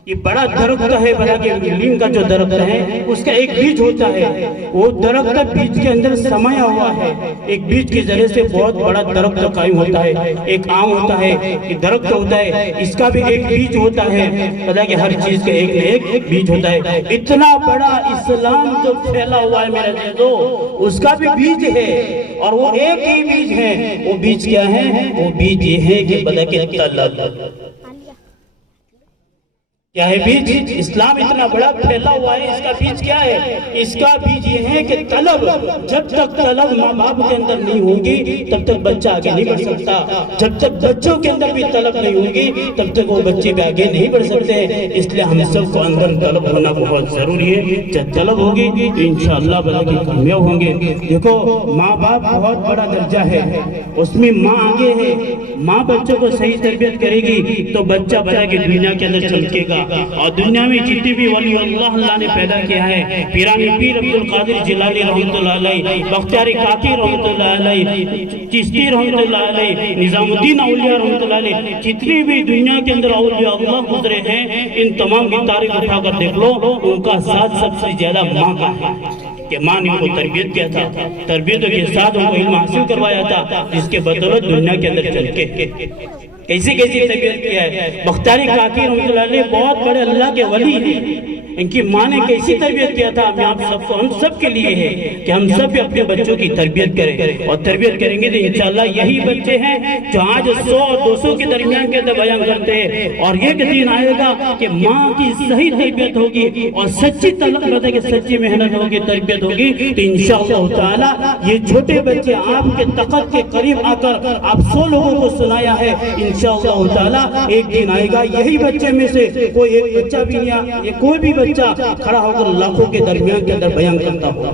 ये बड़ा दरख्त है, बड़ा के नीम का जो दरख्त है उसका एक बीज होता है। वो दरख्त बीज के अंदर समाया हुआ है। एक बीज के जरिए से बहुत बड़ा दरख्त कायम होता है। एक आम होता है, एक दरख्त होता है, इसका भी एक बीज होता है। पता कि हर चीज का एक न एक बीज होता है। इतना बड़ा इस्लाम जो फैला हुआ है मेरे दोस्तों, उसका भी बीज है और वो एक ही बीज है। वो बीज क्या है? वो बीज ये है कि बता के तलब। क्या है बीज? इस्लाम इतना बड़ा फैला हुआ है, इसका बीज क्या है? इसका बीज ये है कि तलब। जब तक तलब माँ बाप के अंदर नहीं होगी तब तक बच्चा आगे नहीं बढ़ सकता। जब तक बच्चों के अंदर भी तलब नहीं होगी तब तक वो बच्चे भी आगे नहीं बढ़ सकते। इसलिए हम सबको अंदर तलब होना बहुत जरूरी है। जब तलब होगी तो इंशाअल्लाह बल्कि कामयाब होंगे। देखो माँ बाप बहुत बड़ा दर्जा है, उसमें माँ आगे है। माँ बच्चों को सही तरबियत करेगी तो बच्चा बड़ा के दुनिया के अंदर चमकेगा। और दुनिया में जितने भी वली अल्लाह ने पैदा किया है, पीरानी पीर अब्दुल कादिर जिलानी रहमतुल्लाह अलैहि, बख्तियारी काकी रहमतुल्लाह अलैहि, चिश्ती रहमतुल्लाह अलैहि, निजामुद्दीन औलिया रहमतुल्लाह अलैहि, जितनी भी दुनिया के अंदर औलिया अल्लाह गुजरे हैं, इन तमाम की तारीफ उठाकर देख लो, उनका साथ सबसे ज्यादा माँ का है कि माँ ने उनको तरबियत किया था। तरबियत के साथ उनको इल्म हासिल करवाया था, जिसके बदौलत दुनिया के अंदर चल के कैसी तरबियत किया है। बख्तियारी काकी रहमतुल्लाह अलैहि बहुत बड़े अल्लाह के वली हैं। इनकी माँ ने कैसी तरबियत किया था, हम सब के लिए है कि हम सब भी अपने बच्चों की तरबियत करें। और तरबियत करेंगे तो इंशाअल्लाह यही बच्चे हैं जो आज 100 और 200 के दरमियान के अंदर बयान करते हैं। और एक दिन आएगा कि माँ की सही तरबियत होगी और सच्ची तलब बता के सच्ची मेहनत होगी, तरबियत होगी, तो इंशाअल्लाह ताला ये छोटे बच्चे आपके तकत के करीब आकर आप 100 लोगों को सुनाया है। इंशाअल्लाह ताला एक दिन आएगा यही बच्चे में से कोई एक बच्चा भी नहीं, ये कोई भी बच्चा खड़ा होकर लाखों के दरमियान के अंदर बयान करता होगा।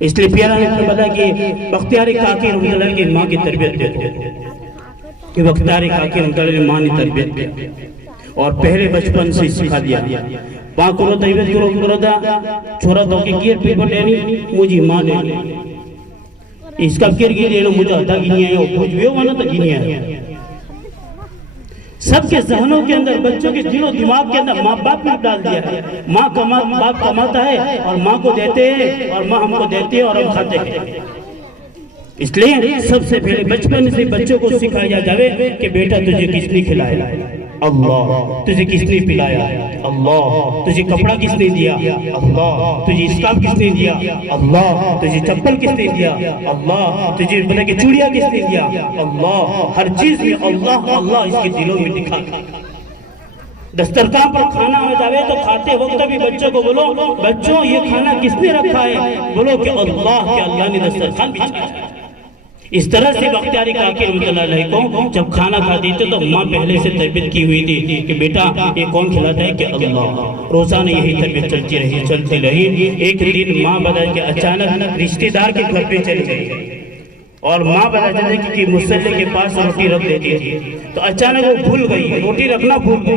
इसलिए प्यारा ने बताया कि बख्तियारी काकी रहमतुल्लाह की माँ की तरबियत देखो कि बख्तियारी काकी रहमतुल्लाह की माँ ने तरबियत की और पहले बचपन से सिखा दिया। माँ को तरबियत करो दा छोरा तो के गिर पे लेनी मुझे माँ ने इसका गिर गिर मुझे हटा गिनी है और कुछ भी माना तो गिनी है। सबके जहनों के अंदर बच्चों के दिलो दिमाग के अंदर माँ बाप ने डाल दिया है। माँ बाप कमाता है और माँ को देते हैं और माँ हमको देती है और हम खाते हैं। इसलिए सबसे पहले बचपन से बच्चों को सिखाया जावे कि बेटा तुझे किसने खिलाया? अल्लाह। तुझे किसने पिलाया? अल्लाह। तुझे कपड़ा किसने दिया? अल्लाह। तुझे स्कार्फ किसने दिया? अल्लाह। तुझे चप्पल किसने दिया? अल्लाह। तुझे बोले कि चूड़िया किसने दिया? अल्लाह। हर चीज में अल्लाह अल्लाह इसके दिलों में दिखा। दस्तरखान पर खाना आ जावे तो खाते वक्त भी बच्चों को बोलो, बच्चों ये खाना किसने रखा है? बोलो कि अल्लाह, के अल्लाह ने दस्तरखान बिछाया। इस तरह से बख्तियारी काकी रहमतुल्लाह अलैहि को जब खाना खाती थी तो माँ पहले से तरबियत की हुई थी कि बेटा ये कौन खिलाता है? कि अल्लाह। रोजाना यही तरबियत चलती रही। एक दिन माँ बता के अचानक रिश्तेदार के घर पे चली गई और माँ बता देती कि मुसल्ले के पास रोटी रख देती थी। तो अचानक वो भूल गई, रोटी रखना भूल गई।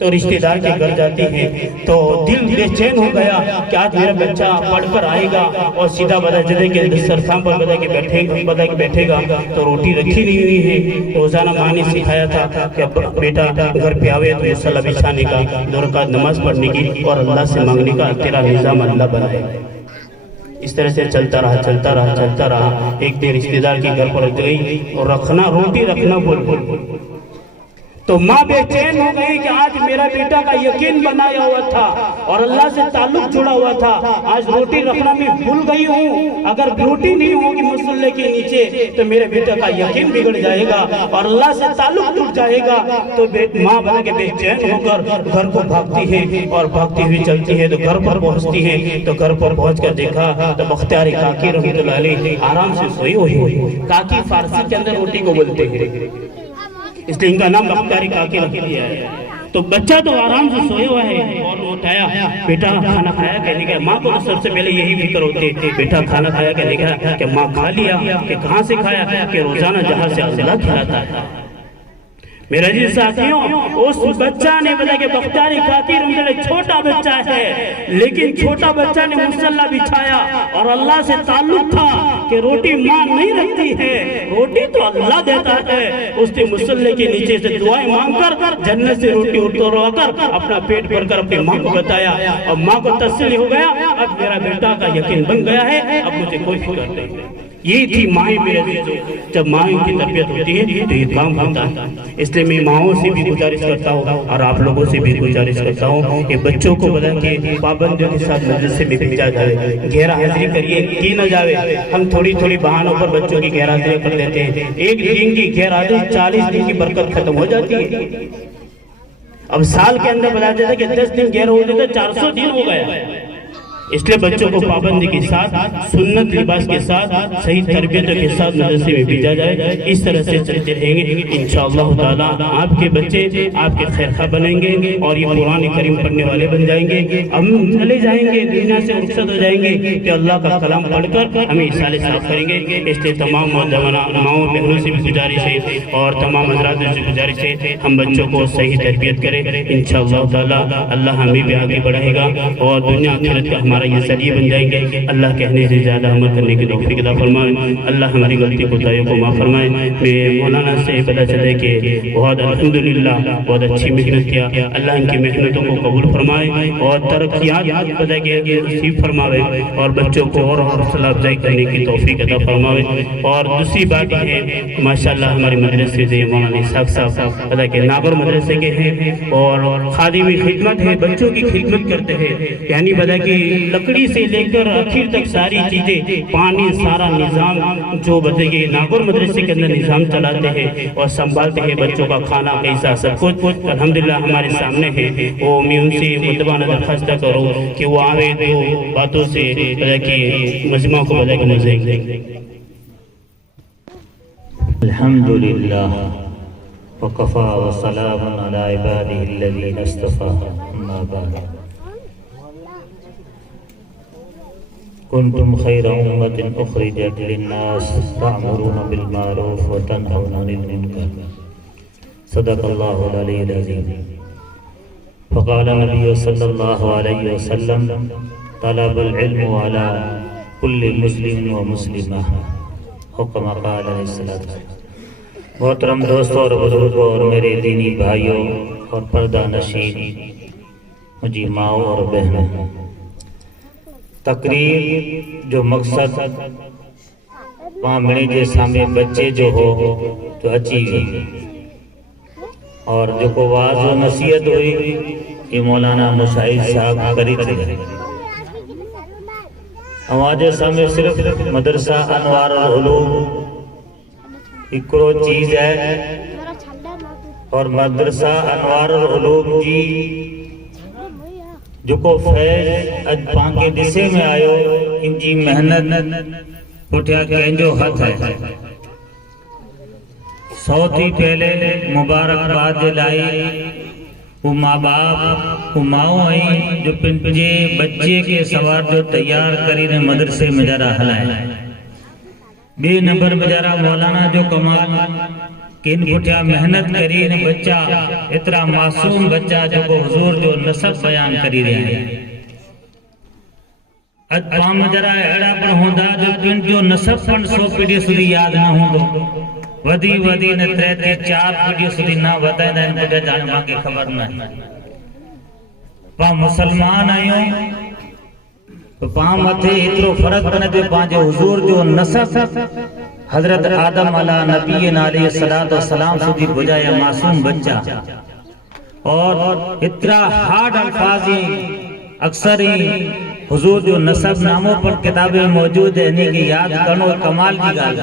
तो रिश्तेदार के घर जाती हैं तो दिल बेचैन हो गया कि आज मेरा बच्चा पढ़कर आएगा और सीधा बता चले कि दस्तरखान पर बता के बैठेगा तो रोटी रखी नहीं हुई है। रोजाना माँ ने सिखाया था कि बेटा घर पे आवे तो मुसल्ला बिछाने का, 2 रकात नमाज पढ़ने की और अल्लाह से मांगने का, तेरा निजाम अल्लाह बनाए। इस तरह से चलता रहा। एक दिन रिश्तेदार के घर पर गई और रोटी रखना बोल तो माँ बेचैन हो गई कि आज मेरा बेटा का यकीन बनाया हुआ था और अल्लाह से ताल्लुक जुड़ा हुआ था, आज रोटी रखना मैं भूल गई हूँ। अगर रोटी नहीं होगी मुसल्ले के नीचे तो मेरे बेटा का यकीन बिगड़ जाएगा और अल्लाह से ताल्लुक टूट जाएगा। तो माँ बना के बेचैन होकर घर को भागती है और भागती हुई चलती है तो घर पर पहुँचती है। तो घर पर पहुँच कर देखा तो बख्तियार काकी रहमतुल्लाह अलैह आराम से सोई हुई। काकी फारसी के अंदर रोटी को बोलते हैं, इसलिए इनका नाम बख्तियारी काकी रख दिया है। तो बच्चा तो आराम से सोया हुआ है और उठाया, बेटा खाना खाया? कहने का माँ को तो सबसे पहले यही फिक्र होती है, बेटा खाना खाया? कहने का कि माँ खा लिया। कि कहाँ से खाया? कि रोजाना जहाँ से अल्लाह खिलाता है। मेरा जी साथियों, उस बच्चा ने बता के बख्तियारी काकी छोटा बच्चा है लेकिन छोटा बच्चा ने मुसल्ला बिछाया और अल्लाह से ताल्लुक था कि रोटी माँ नहीं रखती है, रोटी तो अल्लाह देता है। उसने मुसल्ले के नीचे से दुआएं मांगकर जन्नत से रोटी उतरवाकर अपना पेट भरकर अपनी माँ को बताया और माँ को तसल्ली हो गया, अब मेरा बेटा का यकीन बन गया है, अब मुझे कोई फिक्र नहीं। ये थी माएँ मेरे दोस्तों। जब माँ की तबीयत होती है तो ये काम होता है। इसलिए मैं माओं से भी गुजारिश करता हूँ और आप लोगों से भी गुजारिश करता हूँ कि बच्चों को बता के पाबंदियों के साथ मदरसे में भेजा जाए, गैर हाजिरी करिए की न जावे। हम थोड़ी बहानों पर बच्चों की गैर हाजिरी कर देते हैं। एक दिन की गैर हाजिरी 40 दिन की बरकत खत्म हो जाती है। अब साल के अंदर बताया जाता है कि 10 दिन गैर हो जाते 400 दिन हो गया। इसलिए बच्चों को पाबंदी के साथ, सुन्नत लिबास के साथ, सही तरबियत के साथ मदरसे में भेजा जाए। इस तरह से चलते रहेंगे इंशाअल्लाह ताला आपके बच्चे आपके खैरखा बनेंगे और ये कुरान करीम पढ़ने वाले बन जाएंगे। हम चले जाएंगे, दुनिया से रुखसत हो जाएंगे कि अल्लाह का कलाम पढ़कर हमें इसाले साफ करेंगे। इसलिए तमाम माओ बहनों से भी गुजारिश है और तमाम हजरात से गुजारिश है हम बच्चों को सही तरबियत करें। इंशाअल्लाह ताला अल्लाह हमें भी आगे बढ़ाएगा और दुनिया आखिरत का हमारा ये जरिए बन जाएंगे। अल्लाह कहने से ज़्यादा अमल करने की तौफीक अता फरमाए। अल्लाह हमारी गलती कोताहियों को माफ़ फरमाए। मैं मौलाना से पता चले कि बहुत अल्हम्दुलिल्लाह बहुत अच्छी मेहनत किया, अल्लाह इनकी मेहनतों को कबूल फरमाए और तरक्यात पता किया नसीब फरमावे और बच्चों को और हौसला अफजाई करने की तौफीक अता फरमावे। और दूसरी बात यह है माशाअल्लाह हमारे मदरसे से मौलाना इसाक साहब पता कि नागौर मदरसे के हैं और खादिमी खिदमत है, बच्चों की खिदमत करते हैं। यानी पता कि लकड़ी से लेकर आखिर तक सारी चीजें, पानी, सारा निजाम जो बताइए नागौर मदरसे के अंदर निजाम चलाते हैं और संभालते हैं। बच्चों का खाना कैसा सब कुछ अल्हम्दुलिल्लाह हमारे सामने है। वो मैं उनसे मुतबाना दरखास्त करूँ कि वो आवे तो बातों से पता कि मजमा को पता कि मजे। अल्हम्दुलिल्लाह वकफ़ा वसलामुन अला इबादिहिल्लज़ीना इस्तफ़ा अम्मा बाद। कुंतुम खैरा उम्मतिन उखरिजत लिन्नास तअमुरूना बिल मारूफ व तनहौना अनिल मुनकर। सदक़ल्लाहुल अलीयुल अज़ीम। फ़क़ाल नबी सल्लल्लाहु अलैहि वसल्लम तलबुल इल्म अला कुल्लि मुस्लिम व मुस्लिमा हुक्म क़ाल अलैहिस्सलाम। मोहतरम दोस्तों और बुजुर्गों और मेरे दीनी भाइयों और पर्दा नशीन मुझे माओ और बहनों, तकरीर जो मकसद वहाँ मेरे जे सामने बच्चे जो हो तो अची और जो को वाज और नसीहत हुई ये मौलाना मुशाहिद साहब करी थे। हमारे सामने सिर्फ मदरसा अनवार और उलूम इकरो चीज है और मदरसा अनवार और उलूम जी जो को फैज अज पांके दिसे में आयो इनकी मेहनत पुठिया कंहिंजो हथ है। सौथी पहले मुबारकबाद जे लाई वो माँ बाप वो माओ आई जो पंहिंजे बच्चे के सवार जो तैयार करी मदरसे में जरा हलाए। बे नंबर बेचारा मौलाना जो कमाल कि इन पुठिया मेहनत करी इन बच्चा इतना मासूम बच्चा जो को हुजूर जो नसब बयान करी रहे हैं। अज पाम जरा अड़ा पण होंदा जो पिन जो नसब पण 100 पीढ़ी सुधी याद न होंदो वधी वधी ने 3 से 4 पीढ़ी सुधी ना वधाइंदा इन पुठिया जाने मांगे खबर न पा मुसलमान आयो तो पा मथे इतरो फर्क बने तो पांजे हुजूर जो नसब हजरत आदम अला नबी नाले सलात व सलाम सुधी बुझाया मासूम बच्चा और इतना हार्ड अल्फाज अक्सर ही हुजूर जो नसब नामों पर किताबें मौजूद है इन्हीं की याद करनो कमाल की गाल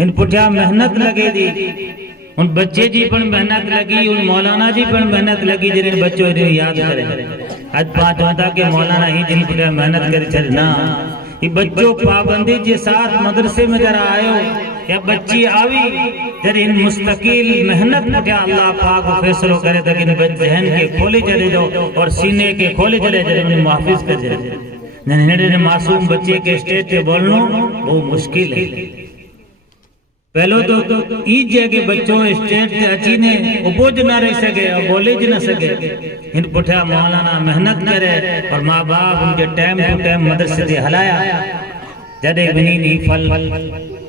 इन पुठिया मेहनत लगे दी उन बच्चे जी पण मेहनत लगी उन मौलाना जी पण मेहनत लगी जिन बच्चों ने याद करे आज पांच होता के मौलाना ही जिन पुठिया मेहनत करे चल ना ये बच्चों पाबंदी के साथ मदरसे में जरा आयो या बच्ची आवी जरा इन मुस्तकिल मेहनत पुठिया अल्लाह पाक फैसलो करे तक इन जहन के खोले चले जाओ और सीने के खोले चले जरे मुहाफिज कर जरे नन्हे मासूम बच्चे के स्टेज पे बोलनो वो मुश्किल है। पहलो तो ई के बच्चों स्टेज से अची ने बोझ ना रह सके और बोले ज न सके इन पुठिया मौलाना मेहनत करे और माँ बाप उनके टाइम टू टाइम मदरसे से हलाया जडे वनी नी फल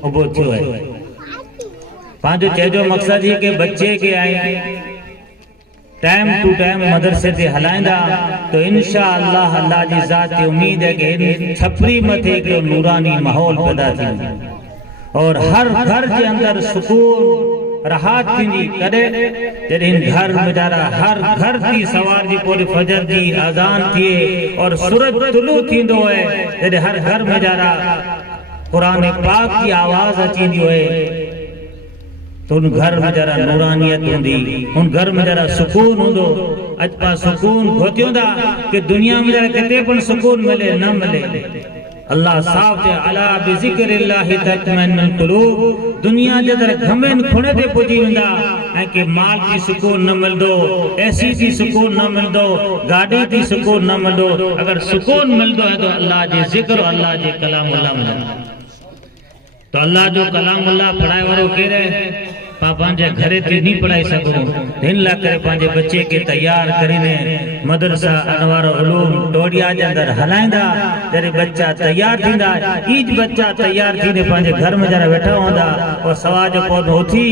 उबो थियो है। पांचो चेजो मकसद ही के बच्चे के आए टाइम टू टाइम मदरसे से हलाइंदा तो इंशाअल्लाह अल्लाह जी जात की उम्मीद है कि छपरी मथे के नूरानी माहौल पैदा थी और हर घर के अंदर सुकून राहत थी करे जॾहिं घर में जरा हर घर की सवार जी पूरी फजर की अजान थिए और सूरज तुलू थींदो है जॾहिं हर घर में जरा कुरान पाक की आवाज अचींदी है तो उन घर में जरा नूरानियत होंदी उन घर में जरा सुकून होंदो। अज पा सुकून खोतियोंदा कि दुनिया में जरा किते पण सुकून मिले न मिले अल्लाह साफ ते अला बिज़िक्रिल्लाहि तत्मइन्नुल कुलूब दुनिया जे दर घमेन खुणे ते पुजी वेंदा ऐं के माल की सुकून न मिलदो ऐसी की सुकून न मिलदो गाड़ी की सुकून न मिलदो अगर सुकून मिलदो है तो अल्लाह जे जिक्र अल्लाह जे कलामुल्लाह मिलंदो। तो अल्लाह जो कलामुल्लाह पढ़ाए वारो केरे पापा जे घरे ते नहीं पढ़ाई सको दिन ला करे पांजे बच्चे के तैयार करीने मदरसा अनवार उलूम टोडिया जे अंदर हलाइंदा जरे बच्चा तैयार थींदा ईज बच्चा तैयार थीने पांजे घर में जरा बैठा होंदा और सवा जो पौध होती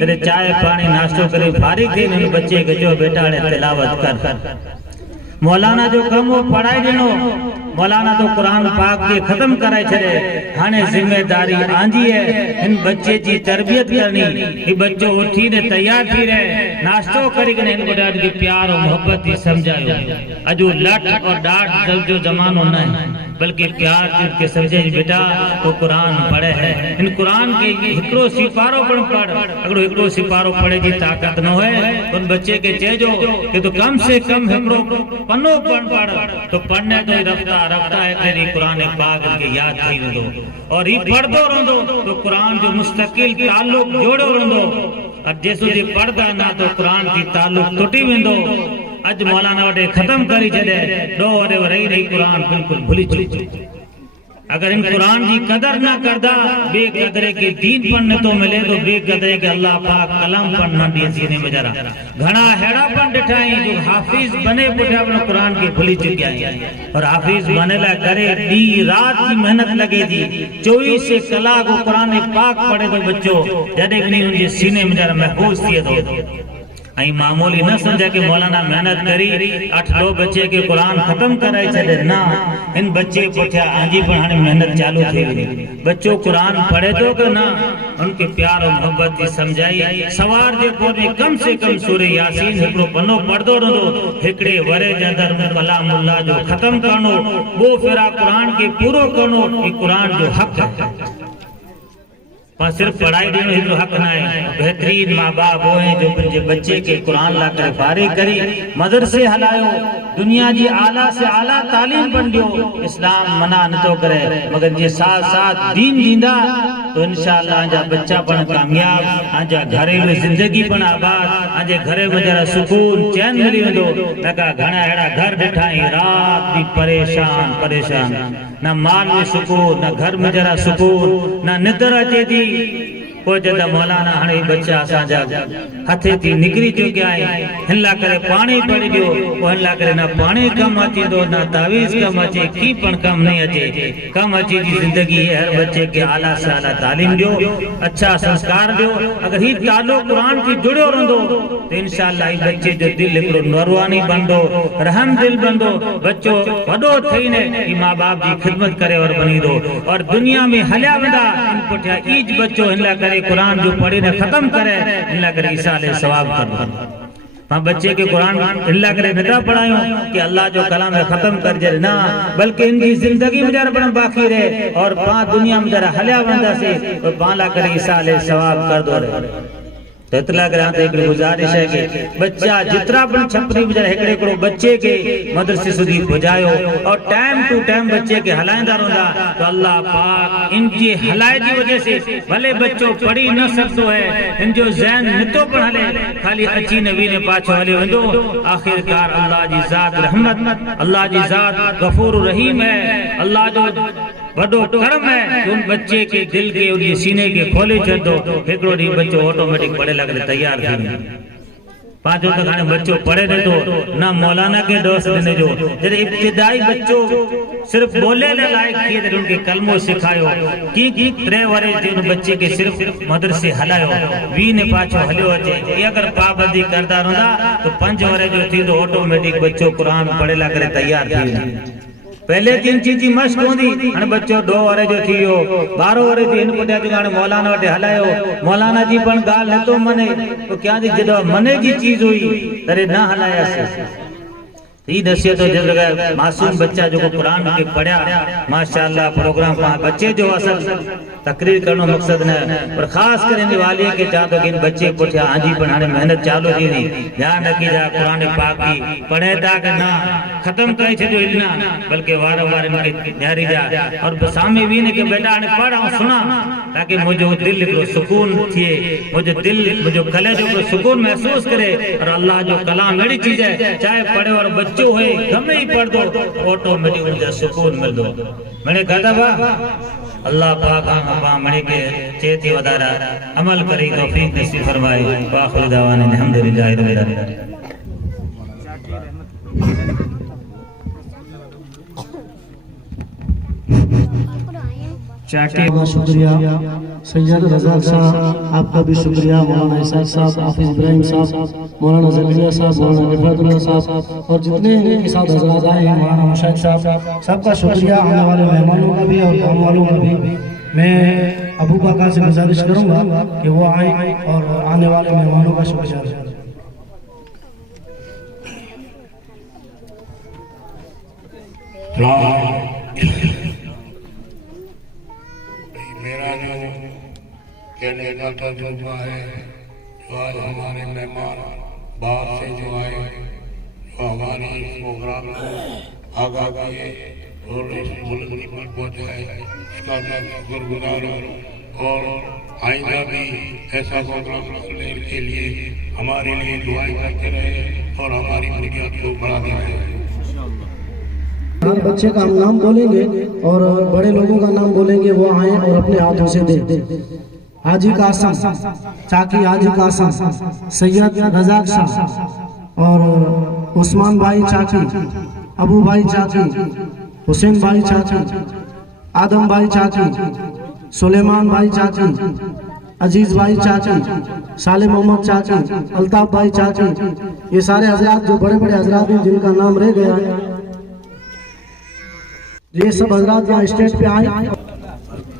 जरे चाय पानी नाश्तो करे फारिग थीने बच्चे के जो बेटा ने तिलावत कर मौलाना जो कम वो पढ़ाई देनो मौलाना तो कुरान पाक के खत्म कराए छड़े हाने जिम्मेदारी आंदी है इन बच्चे की तरबियत करनी ये बच्चों उठी ने तैयार थी रहे नाश्तो करी ने इनको डाल के प्यार और मोहब्बत ही समझायो अजो लट और डांट जो जमानो न है बल्कि प्यार के समझे बेटा तो कुरान पढ़े है इन कुरान के हिकड़ो सिपारो पण पढ़ अगर हिकड़ो सिपारो पढ़े की ताकत न है उन बच्चे के चेजो कि तो कम से कम हिकड़ो पन्नो पढ़ तो पढ़ने तो रफ्ता रफ्ता है तेरी कुरान पाक के याद थी वेंदो और ई पढ़दो रहंदो तो कुरान जो मुस्तकिल ताल्लुक जोड़ो रहंदो और जेसो जे पढ़दा ना तो कुरान की ताल्लुक टुटी वेंदो। अज मौलाना वटे खत्म करी छड़े दो वरे रही रही कुरान बिल्कुल भूली चुकी अगर इन कुरान की कदर ना करदा बेकदरे के दीन पढ़ने तो मिले तो बेकदरे के अल्लाह पाक कलाम पढ़ना दिए सीने में जरा घना हेड़ा पण डिठाई जो हाफिज बने पुठिया अपने कुरान के भूली चुकिया है और हाफिज बने ला करे दी रात की मेहनत लगे थी 24 से कलाक को कुरान पाक पढ़े तो बच्चों जडे नहीं उनके सीने में जरा महफूज थिए तो आई मामूली न समझा कि मौलाना मेहनत करी 8 बच्चे के कुरान खत्म कराई चले ना इन बच्चे पुठिया आंजी पर हाने मेहनत चालू थी बच्चों कुरान पढ़े तो कि ना उनके प्यार और मोहब्बत की समझाई सवार जे को में कम से कम सूरह यासीन हिकड़ो पन्नो पढ़दो रहंदो हिकड़े वरे जे अंदर कलामुल्लाह जो खत्म करनो वो फिरा कुरान के पूरो करनो ये कुरान जो हक है पर सिर्फ पढ़ाई देने ही तो हक ना है। बेहतरीन माँ बाप वो हैं जो बच्चे के कुरान ला कर फारिग करी मदरसे हलायो दुनिया जी आला से आला तालीम बन दियो इस्लाम मना न तो करे मगर जे साथ साथ दीन दींदा तो इंशाअल्लाह आजा बच्चा पण कामयाब आजा घरेलू जिंदगी पण आबाद आजे घरे में जरा सुकून चैन मिली वेंदो नका घणा हेड़ा घर डिठाई रात भी परेशान परेशान ना माल में सुकून ना घर में जरा सुकून ना निद्र अचे थी को जदा मौलाना हाणे बच्चा असांजा हथे थी निकरी चुकिया आहिनि, हिन लाइ करे पाणी पढ़ी ॾियो, हिन लाइ करे न पाणी कमु अचींदो न तावीज़ कमु अचे, की पण कमु नहीं अचे, कमु अची जी ज़िंदगी है। हर बच्चे के आला से आला तालीम ॾियो, अच्छा संस्कार ॾियो। अगर ही तालो कुरान थी जुड़ियो रहंदो तो इंशाअल्लाह ही बच्चे जो दिल हिकिड़ो नरवानी बंदो, रहम दिल बंदो, बच्चो वॾो थीने ही माँ बाप जी खिदमत करे और बनी दो और दुनिया में हलिया वेंदा इन पुठिया ईज बच्चो हिन लाइ करे कुरान जो पढ़ी ने खत्म करे, हिन लाइ करे ईसाले सवाब कर। हाँ बच्चे के कुरान अल्लाह करे नथा पढ़ायो कि अल्लाह जो कलाम खत्म कर जे ना, बल्कि इनकी जिंदगी में जरा बड़ा बाकी रहे और पा दुनिया में जरा हलिया बंदा से और पाला करे ईसाले सवाब कर दो रे। तो इतला करा तो एक गुजारिश है कि बच्चा जितना पण छपरी में एकड़े एकड़ो बच्चे के मदरसे सुधी पहुंचायो और टाइम टू टाइम बच्चे के हलाइंदा रहंदा तो अल्लाह पाक इनकी हलाए की वजह से भले बच्चो पढ़ी न सकतो है, इनजो ज़हन नितो पण हले, खाली अची नवी ने पाछो हले वेंदो। आखिरकार अल्लाह जी ज़ात रहमत, अल्लाह जी ज़ात गफूर रहीम है, अल्लाह जो बड़ो करम है उन बच्चे के दिल के और ये सीने के खोले छो हिकड़ो डी बच्चो ऑटोमेटिक पढ़े लगने तैयार थी। पांचो तक हाणे बच्चो पढ़े ने तो ना मौलाना के दोस्त देने जो जरे इब्तिदाई बच्चो सिर्फ बोले न लायक थी तो उनके कलमो सिखायो की 3 वरे जे उन बच्चे के सिर्फ मदरसे हलायो वी ने पाछो हलियो अचे। ये अगर पाबंदी करता रहंदा तो 5 वरे जो थी तो ऑटोमेटिक बच्चो कुरान पढ़े ला करे तैयार थी। पहले 3 चीजी मश्क होंदी, हाणे बच्चो 2 वरे जो थी वियो, 12 वरे थी, इन पुठियां जो हाणे मौलाना वटि हलायो, मौलाना जी पण ॻाल्हि नथो मने तो क्या जी जॾहिं मने जी चीज हुई तॾहिं न हलायासीं। ई नसीहत जगह मासूम बच्चा जो कुरान के पढ़िया माशाअल्लाह प्रोग्राम पा बच्चे जो असल तकरीर करनो मकसद न पर खास कर इन वाली के चाहतो कि इन बच्चे पुठिया आजी पण हाणे मेहनत चालू थी नी ध्यान रखी जा कुरान पाक की पढ़े ता के ना खत्म करे छो इतना बल्कि वार-वार इनके न्यारी जा और सामने भी ने के बेटा हाणे पढ़ और सुना ताकि मुझो दिल को सुकून थिए, मुझो दिल मुझो कलेजो को सुकून महसूस करे और अल्लाह जो कलाम एड़ी चीज है चाहे पढ़े और बच्चो है गमे ही पढ़ दो ऑटोमेटिक उनका सुकून मिल दो। मैंने कहा था अल्लाह पाक हम मणे के चेती वदारा अमल करी तौफीक नसीब फरमाए। आखिर दावाना अल्हम्दुलिल्लाह रब्बिल आलमीन। बहुत शुक्रिया सैयद रज़ाक साहब, आपका भी शुक्रिया, मौलाना इसाक साहब, हाफिज इब्राहिम साहब, मौलाना ज़करिया साहब, मौलाना रिफातुल्लाह साहब और जितने के साथ हज़रात आए हैं, मौलाना मुशाहिद साहब, सबका शुक्रिया। आने वाले मेहमानों का भी और काम वालों का भी। मैं अबू बकर से गुजारिश करूँगा कि वो आए और आने वाले मेहमानों का शुक्रिया। मेरा जो कहने का तजुर्बा है, जो आज हमारे मेहमान बाहर से जो आए, जो हमारे इस प्रोग्राम को आगा किए और इस मुल्क पर पहुँचाए, इसका मैं शुक्रगुजार हूँ और आइंदा भी ऐसा प्रोग्राम रखने के लिए हमारे लिए दुआएं करते रहे और हमारी बुनियाद को बढ़ाते रहे। बच्चे का हम नाम बोलेंगे और बड़े लोगों का नाम बोलेंगे, वो आए और अपने हाथों से दे। हाजी कासम चाकी, हाजी कासम, सैयद रज़ाक साहब और उस्मान भाई चाकी, अबू भाई चाकी, हुसैन भाई चाकी, आदम भाई चाकी, सुलेमान भाई चाकी, अजीज भाई चाची, साले मोहम्मद चाची, अल्ताफ भाई चाची, ये सारे हजरात जो बड़े बड़े हजरात हैं जिनका नाम रह गया है, ये सब हजरात यहाँ स्टेज पे आए।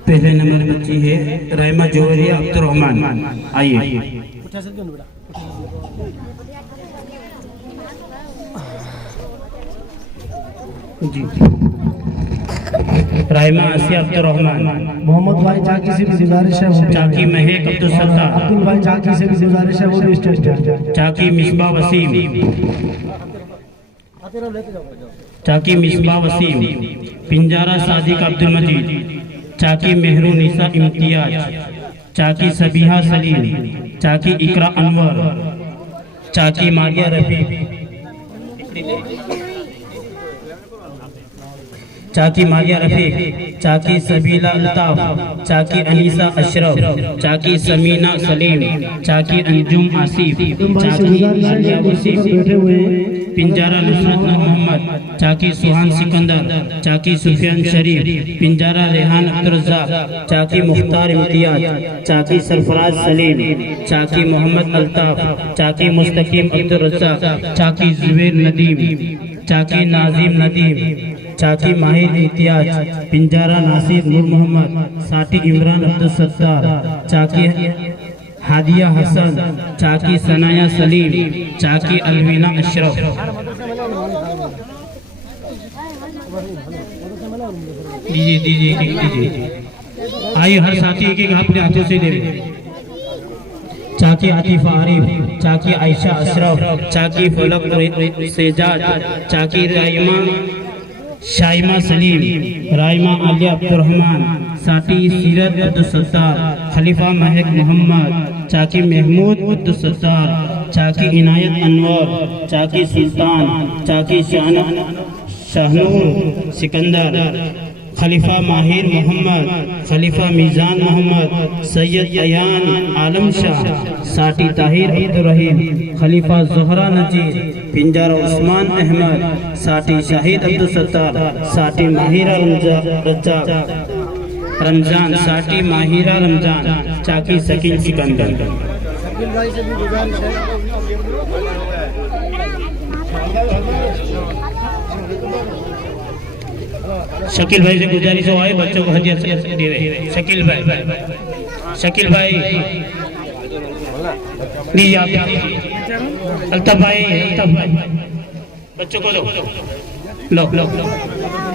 पहले नंबर बच्ची है रहमा जोहरिया अब्दुर्रहमान, आइए। जी रहमा आसिया अब्दुर्रहमान। मोहम्मद भाई चाकी से भी गुजारिश है, चाकी महक अब्दुल सत्तार। अब्दुल भाई चाकी से भी गुजारिश है, वो भी स्टेज पे। चाकी मिसबा वसीम, चाकी मिसबा वसीम, पिंजारा सादिक अब्दुल मजीद, चाकी मेहरू निसा इम्तियाज, चाकी सबीहा सलीम, चाकी इकरा अनवर, चाकी मारिया रफी, चाकी मारिया रफीक, चाकी सबीला अल्ताफ, चाकी अनीसा अशरफ, चाकी समीना सलीम, चाकी अंजुम आसिफ, चाकी आलिया वसीफ, पिंजारा नुसरत नूर मोहम्मद, चाकी सुहान सिकंदर, चाकी सुफियान शरीफ, पिंजारा रेहान अब्दुल रज़्ज़ाक, चाकी मुख्तार इम्तियाज, चाकी सरफराज सलीम, चाकी मोहम्मद अल्ताफ, चाकी मुस्तकीम अब्दुल रज़्ज़ाक, चाकी जुबैर नदीम, चाकी नाजिम नदीम, चाकी माहिर इम्तियाज, पिंजारा नासिर नूर मोहम्मद, साटी इमरान अब्दुल सत्तार, चाकी हादिया हसन, चाकी सनाया सलीम, चाकी अलवीना अशरफ। दीजिए आइए हर साथी एक अपने हाथों से दे। चाकी आतिफा आरिफ, चाकी आयशा अशरफ, चाकी फलक सेजाद, चाकी राइमा शाइमा सलीम, राइमा आलिया अब्दुर्रहमान, साटी सीरत अब्दुल सत्तार, खलीफा महक मोहम्मद, चाकी महमूद अब्दुल सत्तार, चाकी इनायत अनवर, चाकी सुल्तान, चाकी शाहनूर सिकंदर, खलीफा माहिर मोहम्मद, खलीफा मीज़ान मोहम्मद, सैयद अयान आलम शाह, साटी ताहिर अब्दुल रहीम, खलीफा ज़हरा नजीर, पिंजारा उस्मान अहमद, साटी शाहिद अब्दुल सत्तार, साटी माहिरा रमजान, साटी माहिरा रमजान, चाकी सकील सिकंदर। शकील भाई से गुजारिश हो आए बच्चों को हदिया दे रहे। शकील भाई दीजिए आप। अल्ताफ भाई बच्चों को दो। लो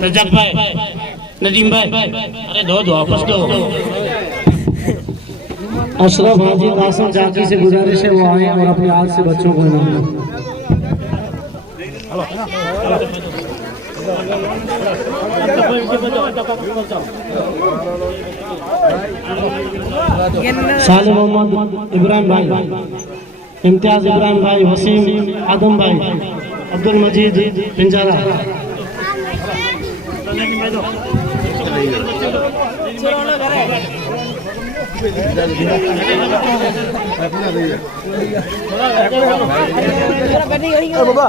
रजाक भाई, नदीम भाई, अरे दो वापस दो। अशरफ हाजी कासिम चाकी से गुजारिश है वो आए और अपने हाथ से बच्चों को इनाम दें। साले मोहम्मद इब्राहिम भाई, इम्तियाज इब्राहिम भाई, वसीम आदम भाई, अब्दुल मजीद पिंजारा। बाबा